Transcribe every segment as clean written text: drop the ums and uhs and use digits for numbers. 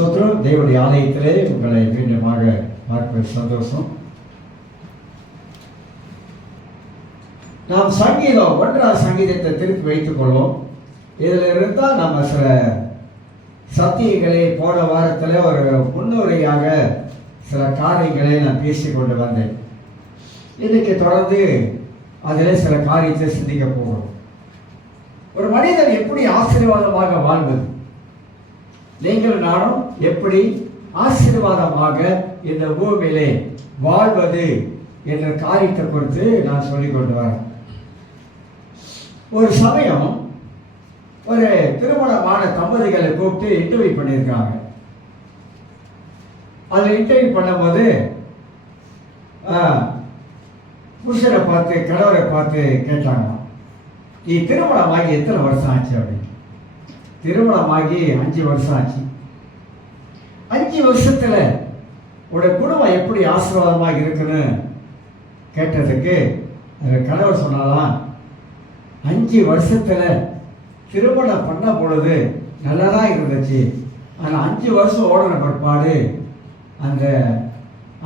ஸ்தோத்திரம். தேவனுடைய ஆலயத்திலே உங்களை மீண்டுமாக பார்ப்பது சந்தோஷம். நாம் சங்கீதம் 1ஆம் சங்கீதத்தை திருப்பி வைத்துக் கொள்வோம். இதில் இருந்தால் நம்ம சில சத்தியங்களை போன வாரத்தில் ஒரு முன்னுரையாக சில காரியங்களை நான் பேசிக்கொண்டு வந்தேன். இன்னைக்கு தொடர்ந்து அதில் சில காரியத்தை சிந்திக்க போகிறோம். ஒரு மனிதன் எப்படி ஆசீர்வாதமாக வாழ்வது, நீங்கள் நானும் எப்படி ஆசீர்வாதமாக இந்த பூமியிலே வாழ்வது என்ற காரியத்தை குறித்து நான் சொல்லிக் கொண்டு வரேன். ஒரு சமயம் ஒரு திருமணமான தம்பதிகளை கூப்பிட்டு இன்டர்வியூ பண்ணியிருக்காங்க. அதில் இன்டர்வியூ பண்ணும்போது புருஷனை பார்த்து கணவரை பார்த்து கேட்டாங்க, நீ திருமணமாகி எத்தனை வருஷம் ஆச்சு அப்படின்னு. திருமணமாகி 5 வருஷம் ஆச்சு. 5 வருஷத்துல உடைய குடும்பம் எப்படி ஆசீர்வாதமாக இருக்குன்னு கேட்டதுக்கு அந்த கணவர் சொன்னாலாம், 5 வருஷத்துல திருமணம் பண்ண பொழுது நல்லதான் இருந்துச்சு, ஆனால் 5 வருஷம் ஓடின பிற்பாடு அந்த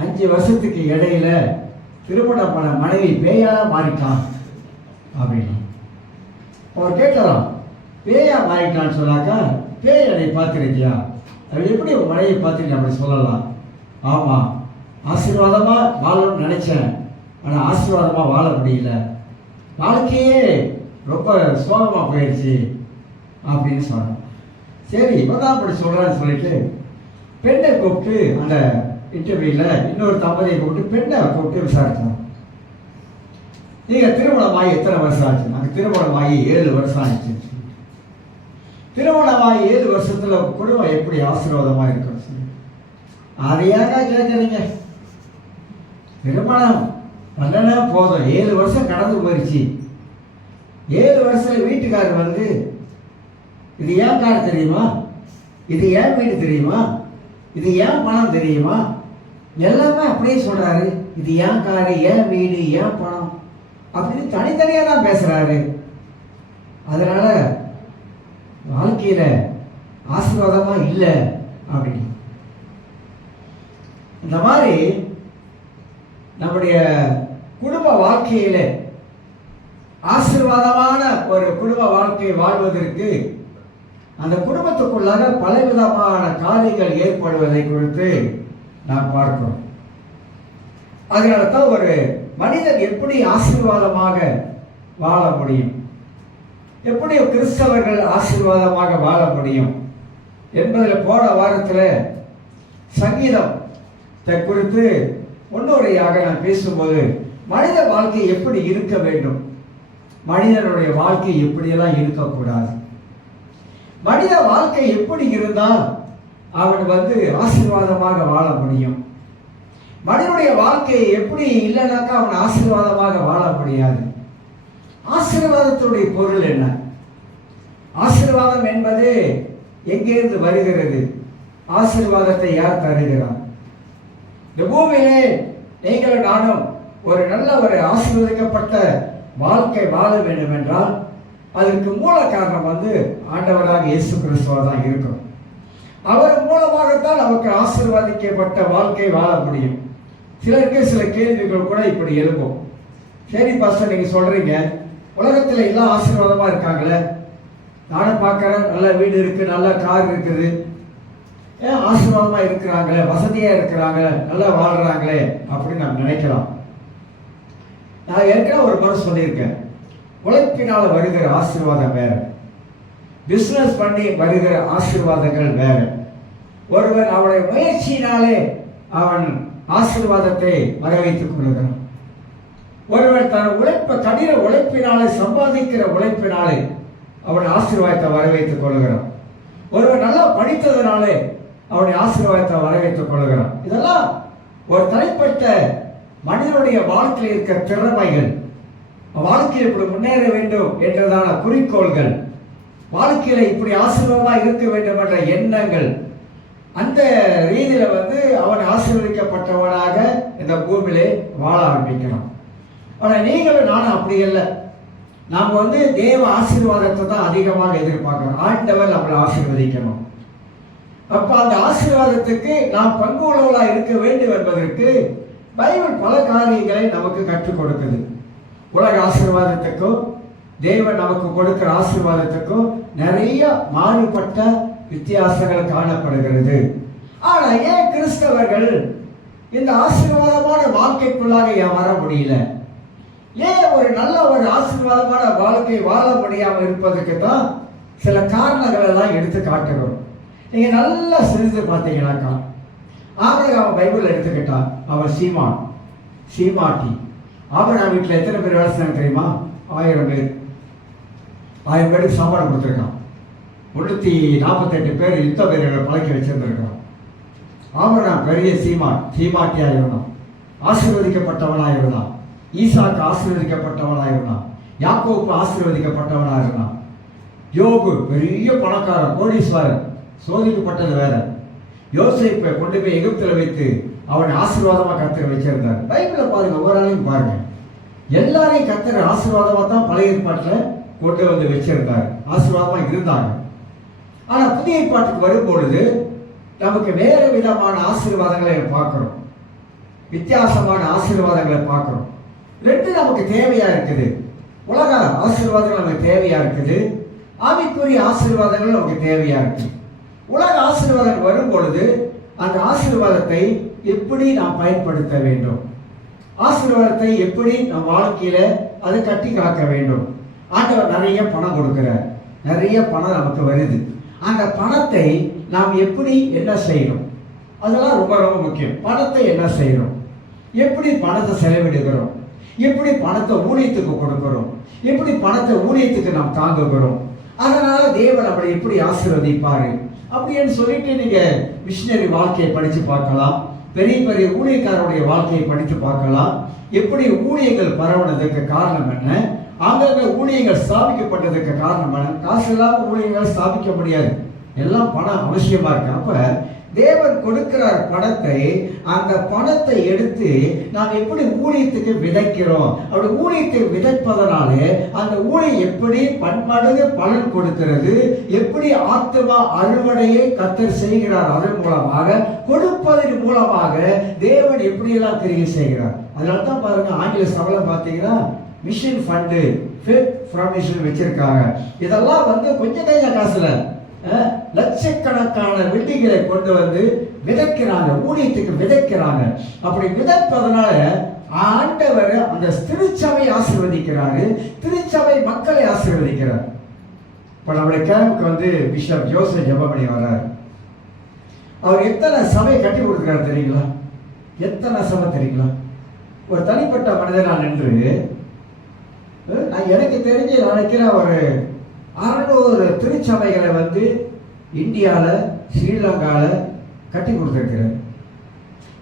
5 வருஷத்துக்கு இடையில திருமணம் பண்ண மனைவி பேயா மாறிட்டான் அப்படின்னு. அவர் கேட்கலாம், பேயா மாறிட்டான்னு சொன்னாக்கா, பேய் என்னை பார்த்துருக்கியா, அது எப்படி மனைவியை பார்த்துருக்கேன் அப்படி சொல்லலாம். ஆமாம், ஆசீர்வாதமாக வாழணும்னு நினச்சேன், ஆனால் ஆசீர்வாதமாக வாழ முடியல, வாழ்க்கையே ரொம்ப சோகமாக போயிடுச்சு அப்படின்னு சொன்னேன். சரி, இப்போ தான் அப்படி சொல்கிறான்னு சொல்லிட்டு பெண்ணை கூப்பிட்டு அந்த இன்டர்வியூவில் இன்னொரு தம்பதியை கூப்பிட்டு பெண்ணை கூப்பிட்டு விசாரித்தோம். நீங்கள் திருமணமாகி எத்தனை வருஷம் ஆச்சு? நாங்கள் திருமணமாகி 7 வருஷம் ஆயிடுச்சு. திருமணமாகி 7 வருஷத்துல குடும்பம் எப்படி ஆசீர்வாதமாக இருக்கும் சொல்லி அதையாக கேட்குறீங்க? திருமணம் பண்ணனா போதும், 7 வருஷம் கடந்து போயிடுச்சு. 7 வருஷத்துல வீட்டுக்காரர் வந்து, இது ஏன் கார் தெரியுமா, இது ஏன் வீடு தெரியுமா, இது ஏன் பணம் தெரியுமா, எல்லாமே அப்படியே சொல்றாரு. இது ஏன் காரு, ஏன் வீடு, ஏன் பணம் அப்படின்னு தனித்தனியாக தான் பேசுறாரு. அதனால வாழ்க்கையில ஆசீர்வாதமா இல்லை அப்படின்னு. இந்த மாதிரி நம்முடைய குடும்ப வாழ்க்கையில ஆசீர்வாதமான ஒரு குடும்ப வாழ்க்கையை வாழ்வதற்கு அந்த குடும்பத்துக்குள்ளாக பலவிதமான காரியங்கள் ஏற்படுவதை குறித்து நாம் பார்க்கிறோம். அதனால தான் ஒரு மனிதன் எப்படி ஆசீர்வாதமாக வாழ முடியும், எப்படி கிறிஸ்தவர்கள் ஆசீர்வாதமாக வாழ முடியும் என்பதில் போன வாரத்தில் சங்கீதத்தை குறித்து முன்னுரையாக நான் பேசும்போது மனித வாழ்க்கை எப்படி இருக்க வேண்டும், மனிதனுடைய வாழ்க்கை எப்படியெல்லாம் இருக்கக்கூடாது, மனித வாழ்க்கை எப்படி இருந்தால் அவன் ஆசீர்வாதமாக வாழ முடியும், மனிதனுடைய வாழ்க்கை எப்படி இல்லைனாக்கா அவன் ஆசீர்வாதமாக வாழ முடியாது. ஆசீர்வாதத்துடைய பொருள் என்ன? ஆசீர்வாதம் என்பது எங்கிருந்து வருகிறது? ஆசீர்வாதத்தை யார் தருகிறார்? இந்த பூமியிலே நீங்கள் நானும் ஒரு நல்ல ஒரு ஆசீர்வதிக்கப்பட்ட வாழ்க்கை வாழ வேண்டும் என்றால் அதற்கு மூல காரணம் ஆண்டவராக இயேசு கிறிஸ்துவா தான் இருக்கும். அவர் மூலமாகத்தான் நமக்கு ஆசீர்வதிக்கப்பட்ட வாழ்க்கை வாழ முடியும். சிலருக்கு சில கேள்விகள் கூட இப்படி எழுப்பும். சரி பாஸ்டர், நீங்க சொல்றீங்க உலகத்தில் எல்லாம் ஆசீர்வாதமாக இருக்காங்களே, நானும் பார்க்குறேன், நல்ல வீடு இருக்குது, நல்ல கார் இருக்குது, ஏன் ஆசீர்வாதமாக இருக்கிறாங்களே, வசதியாக இருக்கிறாங்களே, நல்லா வாழ்கிறாங்களே அப்படின்னு நாம் நினைக்கலாம். நான் ஏற்கனவே ஒரு முறை சொல்லியிருக்கேன், உழைப்பினால் வருகிற ஆசீர்வாதம் வேறு, பிஸ்னஸ் பண்ணி வருகிற ஆசீர்வாதங்கள் வேறு. ஒருவன் அவனுடைய முயற்சியினாலே அவன் ஆசீர்வாதத்தை வரவைத்துக் கொள்கிறான். ஒருவன் தன் கடின உழைப்பினாலே சம்பாதிக்கிற உழைப்பினாலே அவன் ஆசீர்வாதத்தை வரவைத்துக் கொள்கிறான். ஒருவன் நல்லா படித்ததுனாலே அவனுடைய ஆசீர்வாதத்தை வரவைத்துக் கொள்கிறான். இதெல்லாம் ஒரு தனிப்பட்ட மனிதனுடைய வாழ்க்கையில் இருக்கிற திறமைகள், வாழ்க்கையில் இப்படி முன்னேற வேண்டும் என்றதான குறிக்கோள்கள், வாழ்க்கையில இப்படி ஆசீர்வாதமாக இருக்க வேண்டும் என்ற எண்ணங்கள், அந்த ரீதியில அவன் ஆசீர்வதிக்கப்பட்டவனாக இந்த பூமியிலே வாழ ஆரம்பிக்கிறான். ஆனால் நீங்களும் நானும் அப்படி இல்லை. நாம் தேவ ஆசீர்வாதத்தை தான் அதிகமாக எதிர்பார்க்கிறோம். ஆண்டவர் நம்மளை ஆசீர்வதிக்கணும். அப்ப அந்த ஆசீர்வாதத்துக்கு நாம் பங்கு உள்ளவர்களாக இருக்க வேண்டும் என்பதற்கு பைபிள் பல காரியங்களை நமக்கு கற்றுக் கொடுக்குது. உலக ஆசீர்வாதத்துக்கும் தேவன் நமக்கு கொடுக்கிற ஆசீர்வாதத்துக்கும் நிறைய மாறுபட்ட வித்தியாசங்கள் காணப்படுகிறது. ஆனா ஏன் கிறிஸ்தவர்கள் இந்த ஆசீர்வாதமான வாழ்க்கைக்குள்ளாக ஏன் வர முடியல? ஏன் ஒரு நல்ல ஒரு ஆசீர்வாதமான வாழ்க்கை வாழ முடியாமல் இருப்பதற்கு தான் சில காரணங்கள் எல்லாம் எடுத்து காட்டுகிறோம். நீங்க நல்லா சிரித்து பார்த்தீங்கன்னாக்கா, ஆபிரகாம் பைபிள் எடுத்துக்கிட்டான். அவன் சீமாட்டி. ஆபிரகாம் வீட்டில் எத்தனை பேர் வேலை செய்யணும் தெரியுமா? 1000 பேர். 1000 பேருக்கு சாப்பாடு கொடுத்துருக்கான். 348 பேர் யுத்த வீரர்களை பழக்கி வச்சிருந்திருக்கான். ஆபிரகாம் பெரிய சீமாட்டியா இருந்தான். ஆசீர்வதிக்கப்பட்டவனாக இருந்தான். ஈசாக்கு ஆசீர்வதிக்கப்பட்டவனாக இருந்தான். யாக்கோப்பு ஆசீர்வதிக்கப்பட்டவனாக இருந்தான். யோபு பெரிய பணக்காரன், கோடீஸ்வரன், சோதிக்கப்பட்டது வேற. யோசேப்பை கொண்டு போய் எகிப்தில் வைத்து அவனை ஆசீர்வாதமாக கர்த்தர் வச்சிருந்தார். பைபிளை பாருங்க, ஒவ்வொரு ஆளையும் பாருங்க, எல்லாரையும் கர்த்தர் ஆசீர்வாதமாக தான் பழைய ஏற்பாட்டில் கொண்டு வந்து வச்சிருந்தார். ஆசீர்வாதமாக இருந்தாங்க. ஆனால் புதிய ஏற்பாட்டுக்கு வரும்பொழுது நமக்கு வேறு விதமான ஆசீர்வாதங்களை பார்க்கிறோம். வித்தியாசமான ஆசீர்வாதங்களை பார்க்கிறோம். ரெண்டு நமக்கு தேவையா இருக்குது. உலக ஆசீர்வாதங்கள் நமக்கு தேவையா இருக்குது. ஆவிக்குரிய ஆசீர்வாதங்கள் நமக்கு தேவையா இருக்கு. உலக ஆசீர்வாதம் வரும் பொழுது அந்த ஆசீர்வாதத்தை எப்படி நாம் பயன்படுத்த வேண்டும், ஆசீர்வாதத்தை எப்படி நம் வாழ்க்கையில அதை கட்டி காக்க வேண்டும். ஆண்டவர் நிறைய பணம் கொடுக்கிறார், நிறைய பணம் நமக்கு வருது. அந்த பணத்தை நாம் எப்படி என்ன செய்யணும், அதெல்லாம் ரொம்ப ரொம்ப முக்கியம். பணத்தை என்ன செய்யணும், எப்படி பணத்தை செலவிடுகிறோம், எப்படி பணத்தை ஊழியத்துக்கு கொடுக்கிறோம், எப்படி பணத்தை ஊழியத்துக்கு நாம் தாங்குகிறோம், அதனால தேவன் நம்மளை எப்படி ஆசீர்வதிப்பாரு அப்படின்னு சொல்லிட்டு நீங்க மிஷினரி வாழ்க்கையை படிச்சு பார்க்கலாம். பெரிய பெரிய ஊழியக்காரருடைய வாழ்க்கையை படித்து பார்க்கலாம். எப்படி ஊழியங்கள் பரவுனதுக்கு காரணம் என்ன, அங்கங்க ஊழியங்கள் ஸ்தாபிக்கப்பட்டதுக்கு காரணம் என்ன. காசு இல்லாம ஊழியங்களை ஸ்தாபிக்க முடியாது, எல்லாம் பணம் அவசியமா இருக்கு. அப்ப தேவன் கொடுக்கிறார் பணத்தை. அந்த பணத்தை எடுத்து நாம் எப்படி ஊழியத்துக்கு விதைக்கிறோம், அப்படி ஊழியத்தை விதைப்பதனாலே அந்த ஊழியம் எப்படி பன்மடங்கு பலன் கொடுக்கிறது, எப்படி ஆத்துமா அறுவடையை கர்த்தர் செய்கிறார், அதன் மூலமாக கொடுப்பதன் மூலமாக தேவன் எப்படியெல்லாம் கிரியை செய்கிறார். அதனால தான் பாருங்க, ஆங்கில சபலம் பார்த்தீங்கன்னா mission fund, faith from mission வச்சிருக்காங்க. இதெல்லாம் கொஞ்சம் கையில காசுல லட்சக்கணக்கான வெள்ளிகளை கொண்டு வந்து விதைக்கிறாங்க, ஊழியத்துக்கு விதைக்கிறாங்க. அப்படி விதைப்பதனால ஆண்டவர் அந்த திருச்சபை ஆசீர்வதிக்கிறாரு, திருச்சபை மக்களை ஆசீர்வதிக்கிறார். இப்ப நம்முடைய கேம்புக்கு பிஷப் ஜோசப் ஜெபமணி வர்றாரு. அவர் எத்தனை சபை கட்டி கொடுக்கிறார் தெரியுங்களா? எத்தனை சபை தெரியுங்களா? ஒரு தனிப்பட்ட மனிதனா நின்று எனக்கு தெரிஞ்சு நினைக்கிற ஒரு 600 திருச்சபைகளை இந்தியாவில், ஸ்ரீலங்காவில் கட்டி கொடுத்துருக்கிறார்.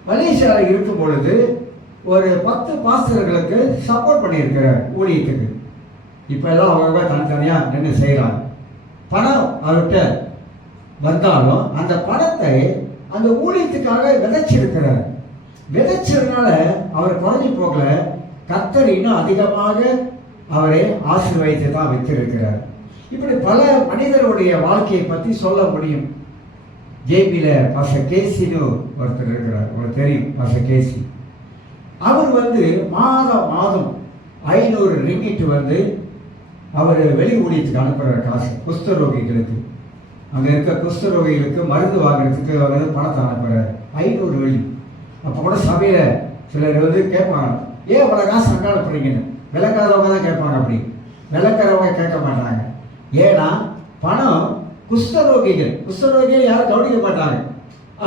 மலேசியாவில் இருக்கும் பொழுது ஒரு 10 பாஸ்டர்களுக்கு சப்போர்ட் பண்ணியிருக்கிறார் ஊழியத்துக்கு. இப்போ எல்லாம் அவங்க தனித்தனியாக நின்று செய்கிறாங்க. பணம் அவர்கிட்ட வந்தாலும் அந்த பணத்தை அந்த ஊழியத்துக்காக விதைச்சிருக்கிறார். விதைச்சதுனால அவர் குறைஞ்சி போகல, கர்த்தர் இன்னும் அதிகமாக அவரை ஆசீர்வதித்து தான் வச்சிருக்கிறார். இப்படி பல மனிதருடைய வாழ்க்கையை பற்றி சொல்ல முடியும். ஜேபியில பாஸ்டர் கேசின்னு ஒருத்தர் இருக்கிறார், உங்களுக்கு தெரியும் பாஸ்டர் கேசி. அவர் மாதம் 500 ரிங்கிட் அவர் வெளி ஊழியத்துக்கு அனுப்புகிற காசு. குஷ்டரோகிகளுக்கு, அங்கே இருக்க குஷ்டரோகிகளுக்கு மருந்து வாங்குறதுக்கு அவர் பணத்தை அனுப்புகிறார். 500 வெள்ளி. அப்போ கூட சபையில் சிலர் கேட்பாங்க, ஏன் அவ்வளோ காசு அங்கே அனுப்புறீங்கன்னு. விளக்காதவங்க தான் கேட்பாங்க. அப்படி விளக்கிறவங்க கேட்க மாட்டாங்க. ஏன்னா பணம் குஷ்டரோகிகள் யாரும் கவனிக்க மாட்டாங்க.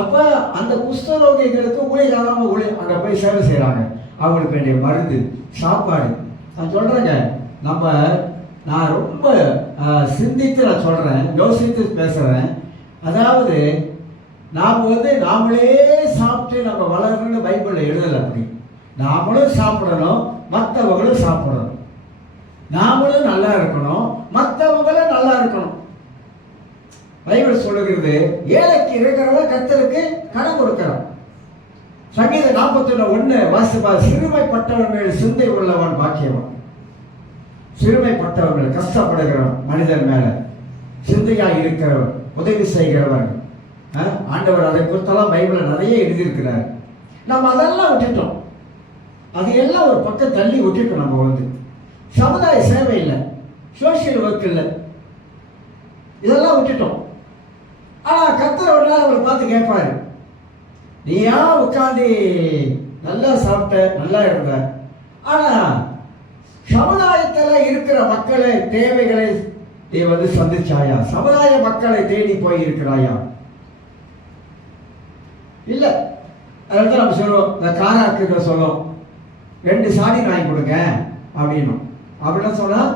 அப்ப அந்த குஷ்டரோகிகளுக்கு ஊழியக்காரங்க அங்கே போய் சேவை செய்கிறாங்க. அவங்களுக்கு வேண்டிய மருந்து, சாப்பாடு. நான் சொல்றேங்க, நான் ரொம்ப சிந்தித்து நான் சொல்றேன், யோசித்து பேசுறேன். அதாவது நாம் நாமளே சாப்பிட்டு நம்ம வளரணும்னு பைபிள்ல எழுதலை. அப்படி நாமளும் சாப்பிடணும், மற்றவங்களும் சாப்பிடணும். நாமளும் நல்லா இருக்கணும், மற்றவங்களும் நல்லா இருக்கணும். பைபிள் சொல்லுகிறது, ஏழைக்கு இருக்கிறவங்க கர்த்தருக்கு கடன் கொடுக்கிறான். சங்கீதம் 41:1 வாசிப்பா, சிறுமைப்பட்டவன் மேல் சிந்தை உள்ளவன் பாக்கியவன். சிறுமைப்பட்டவர்கள், கஷ்டப்படுகிறவன், மனிதன் மேல சிந்தையாக இருக்கிறவன், உதவி செய்கிறவன், ஆண்டவர் அதை குறித்தெல்லாம் பைபிளில் நிறைய எழுதியிருக்கிறார். நம்ம அதெல்லாம் விட்டுட்டோம். அது எல்லாம் ஒரு பக்கம் தள்ளி விட்டுட்டோம். நம்ம வந்து சமுதாய சேவை இல்லை, சோசியல் ஒர்க் இல்லை, இதெல்லாம் விட்டுட்டோம். ஆனால் கர்த்தர் ஒரு நாள் அவங்களை பார்த்து கேட்பாரு, நீ ஏன் உட்காந்து நல்லா சாப்பிட்ட, நல்லா இருந்த, ஆனால் சமுதாயத்தில் இருக்கிற மக்களை தேவைகளை நீ வந்து சந்திச்சாயா? சமுதாய மக்களை தேடி போய் இருக்கிறாயா? இல்லை. அதனால நம்ம சொல்லுவோம், இந்த காராக்கு சொல்லுவோம், 2 சாடி வாங்கி கொடுங்க அப்படின்னும். அப்படின்னா சொன்னால்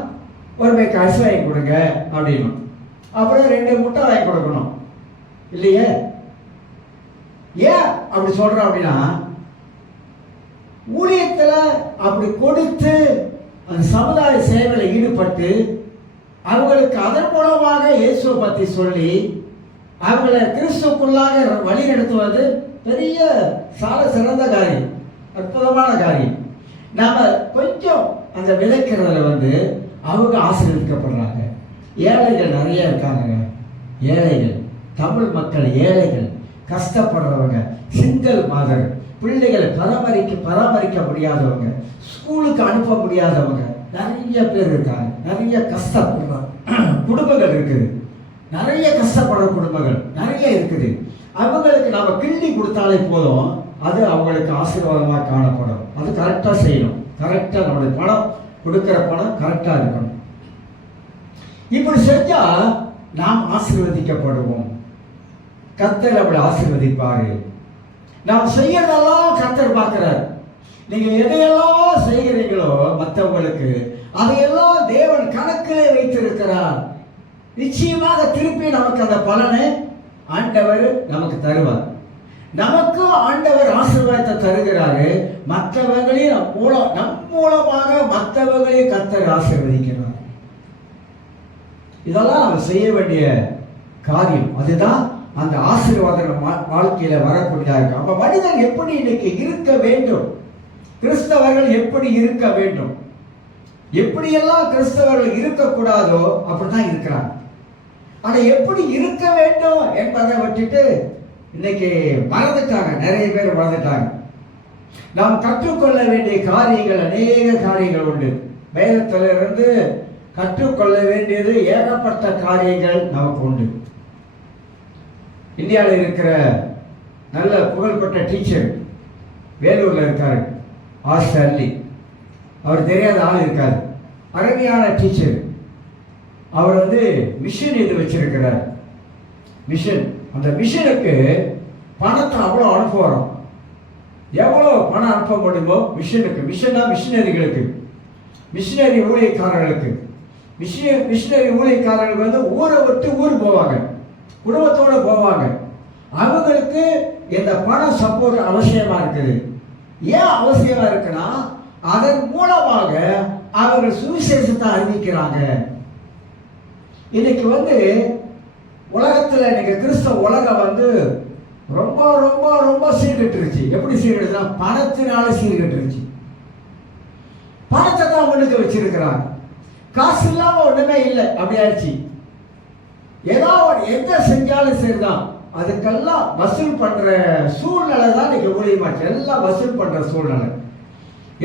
ஒரு பை அரிசி வாங்கி கொடுங்க அப்படின்னும். அப்புறம் 2 முட்டை வாங்கி கொடுக்கணும் இல்லையே? ஏன் அப்படி சொல்கிறோம் அப்படின்னா, ஊழியத்தில் அப்படி கொடுத்து அந்த சமுதாய சேவையில் ஈடுபட்டு அவங்களுக்கு அதன் மூலமாக இயேசுவை பற்றி சொல்லி அவங்களை கிறிஸ்துக்குள்ளாக வழி நடத்துவது பெரிய சால சிறந்த காரியம், அற்புதமான காரியம். நாம் கொஞ்சம் அந்த விதைக்கிறதுல வந்து அவங்க ஆசீர்வதிக்கப்படுறாங்க. ஏழைகள் நிறைய இருக்காங்க. ஏழைகள், தமிழ் மக்கள் ஏழைகள், கஷ்டப்படுறவங்க, சிங்கிள் மதர், பிள்ளைகளை பராமரிக்க முடியாதவங்க, ஸ்கூலுக்கு அனுப்ப முடியாதவங்க நிறைய பேர் இருக்காங்க. நிறைய கஷ்டப்படுற குடும்பங்கள் இருக்குது. நிறைய கஷ்டப்படுற குடும்பங்கள் நிறைய இருக்குது. அவங்களுக்கு நம்ம கிள்ளி கொடுத்தாலே போதும், அது அவங்களுக்கு ஆசீர்வாதமாக காணப்படும். அது கரெக்டாக செய்யணும். கரெக்டாக நம்மளுடைய பணம் கொடுக்குற பணம் கரெக்டாக இருக்கணும். இப்படி செஞ்சால் நாம் ஆசீர்வதிக்கப்படுவோம். கர்த்தர் அப்படி ஆசீர்வதிப்பாரு. நாம் செய்யறதெல்லாம் கர்த்தர் பார்க்கிறார். நீங்க எதையெல்லாம் செய்கிறீங்களோ மற்றவங்களுக்கு, அதையெல்லாம் தேவன் கணக்கிலே வைத்திருக்கிறார். நிச்சயமாக திருப்பி நமக்கு அந்த பலனை ஆண்டவர் நமக்கு தருவார். நமக்கும் ஆண்டவர் ஆசீர்வாதத்தை தருகிறாரு. மற்றவங்களையும் நம் மூலமாக மற்றவங்களையும் கர்த்தர் ஆசீர்வதிக்கிறார். இதெல்லாம் நம்ம செய்ய வேண்டிய காரியம். அதுதான் அந்த ஆசீர்வாதம் வாழ்க்கையில வரக்கூடியதா இருக்கும். அப்ப மனிதன் எப்படி இன்னைக்கு இருக்க வேண்டும், கிறிஸ்தவர்கள் எப்படி இருக்க வேண்டும், எப்படியெல்லாம் கிறிஸ்தவர்கள் இருக்கக்கூடாதோ அப்படிதான் இருக்கிறாங்க. ஆனா எப்படி இருக்க வேண்டும் என்பதை விட்டுட்டு இன்னைக்கு மறந்துட்டாங்க. நிறைய பேர் மறந்துட்டாங்க. நாம் கற்றுக்கொள்ள வேண்டிய காரியங்கள் அநேக காரியங்கள் உண்டு. வேதத்திலிருந்து கற்றுக்கொள்ள வேண்டியது ஏகப்பட்ட காரியங்கள் நமக்கு உண்டு. இந்தியாவில் இருக்கிற நல்ல புகழ்பெற்ற டீச்சர் வேலூரில் இருக்காரு, ஆஸ்டர்லி. அவர் தெரியாத ஆள் இருக்காரு. அருமையான டீச்சர். அவர் வந்து மிஷன் இது வச்சிருக்கிறார். மிஷன், அந்த மிஷனுக்கு பணத்தை அவ்வளோ அனுப்புகிறோம். எவ்வளோ பணம் அனுப்ப முடியுமோ மிஷனுக்கு, மிஷனா மிஷினரிகளுக்கு, மிஷினரி ஊழியக்காரர்களுக்கு. மிஷினரி ஊழியக்காரர்கள் வந்து ஊரை விட்டு ஊர் போவாங்க, குடும்பத்தோடு போவாங்க. அவங்களுக்கு இந்த பண சப்போர்ட் அவசியமா இருக்குது. ஏன் அவசியமா இருக்குன்னா, அதன் மூலமாக அவர்கள் சுவிசேஷத்தை அறிவிக்கிறாங்க. இன்னைக்கு வந்து உலகத்தில் இன்னைக்கு கிறிஸ்தவ உலகம் வந்து ரொம்ப ரொம்ப ரொம்ப சீர்கட்டுருச்சு. எப்படி சீர்கட்டுச்சுன்னா, பணத்தினால சீர்கட்டுருச்சு. பணத்தை தான் முன்னுக்கு வச்சிருக்கிறாங்க. காசு இல்லாம ஒண்ணுமே இல்லை, அப்படி ஆயிடுச்சு. ஏதாவது எந்த செஞ்சாலும் சரிதான், அதுக்கெல்லாம் வசூல் பண்ற சூழ்நிலை தான் இன்னைக்கு ஊழியமாச்சு. எல்லாம் வசூல் பண்ற சூழ்நிலை.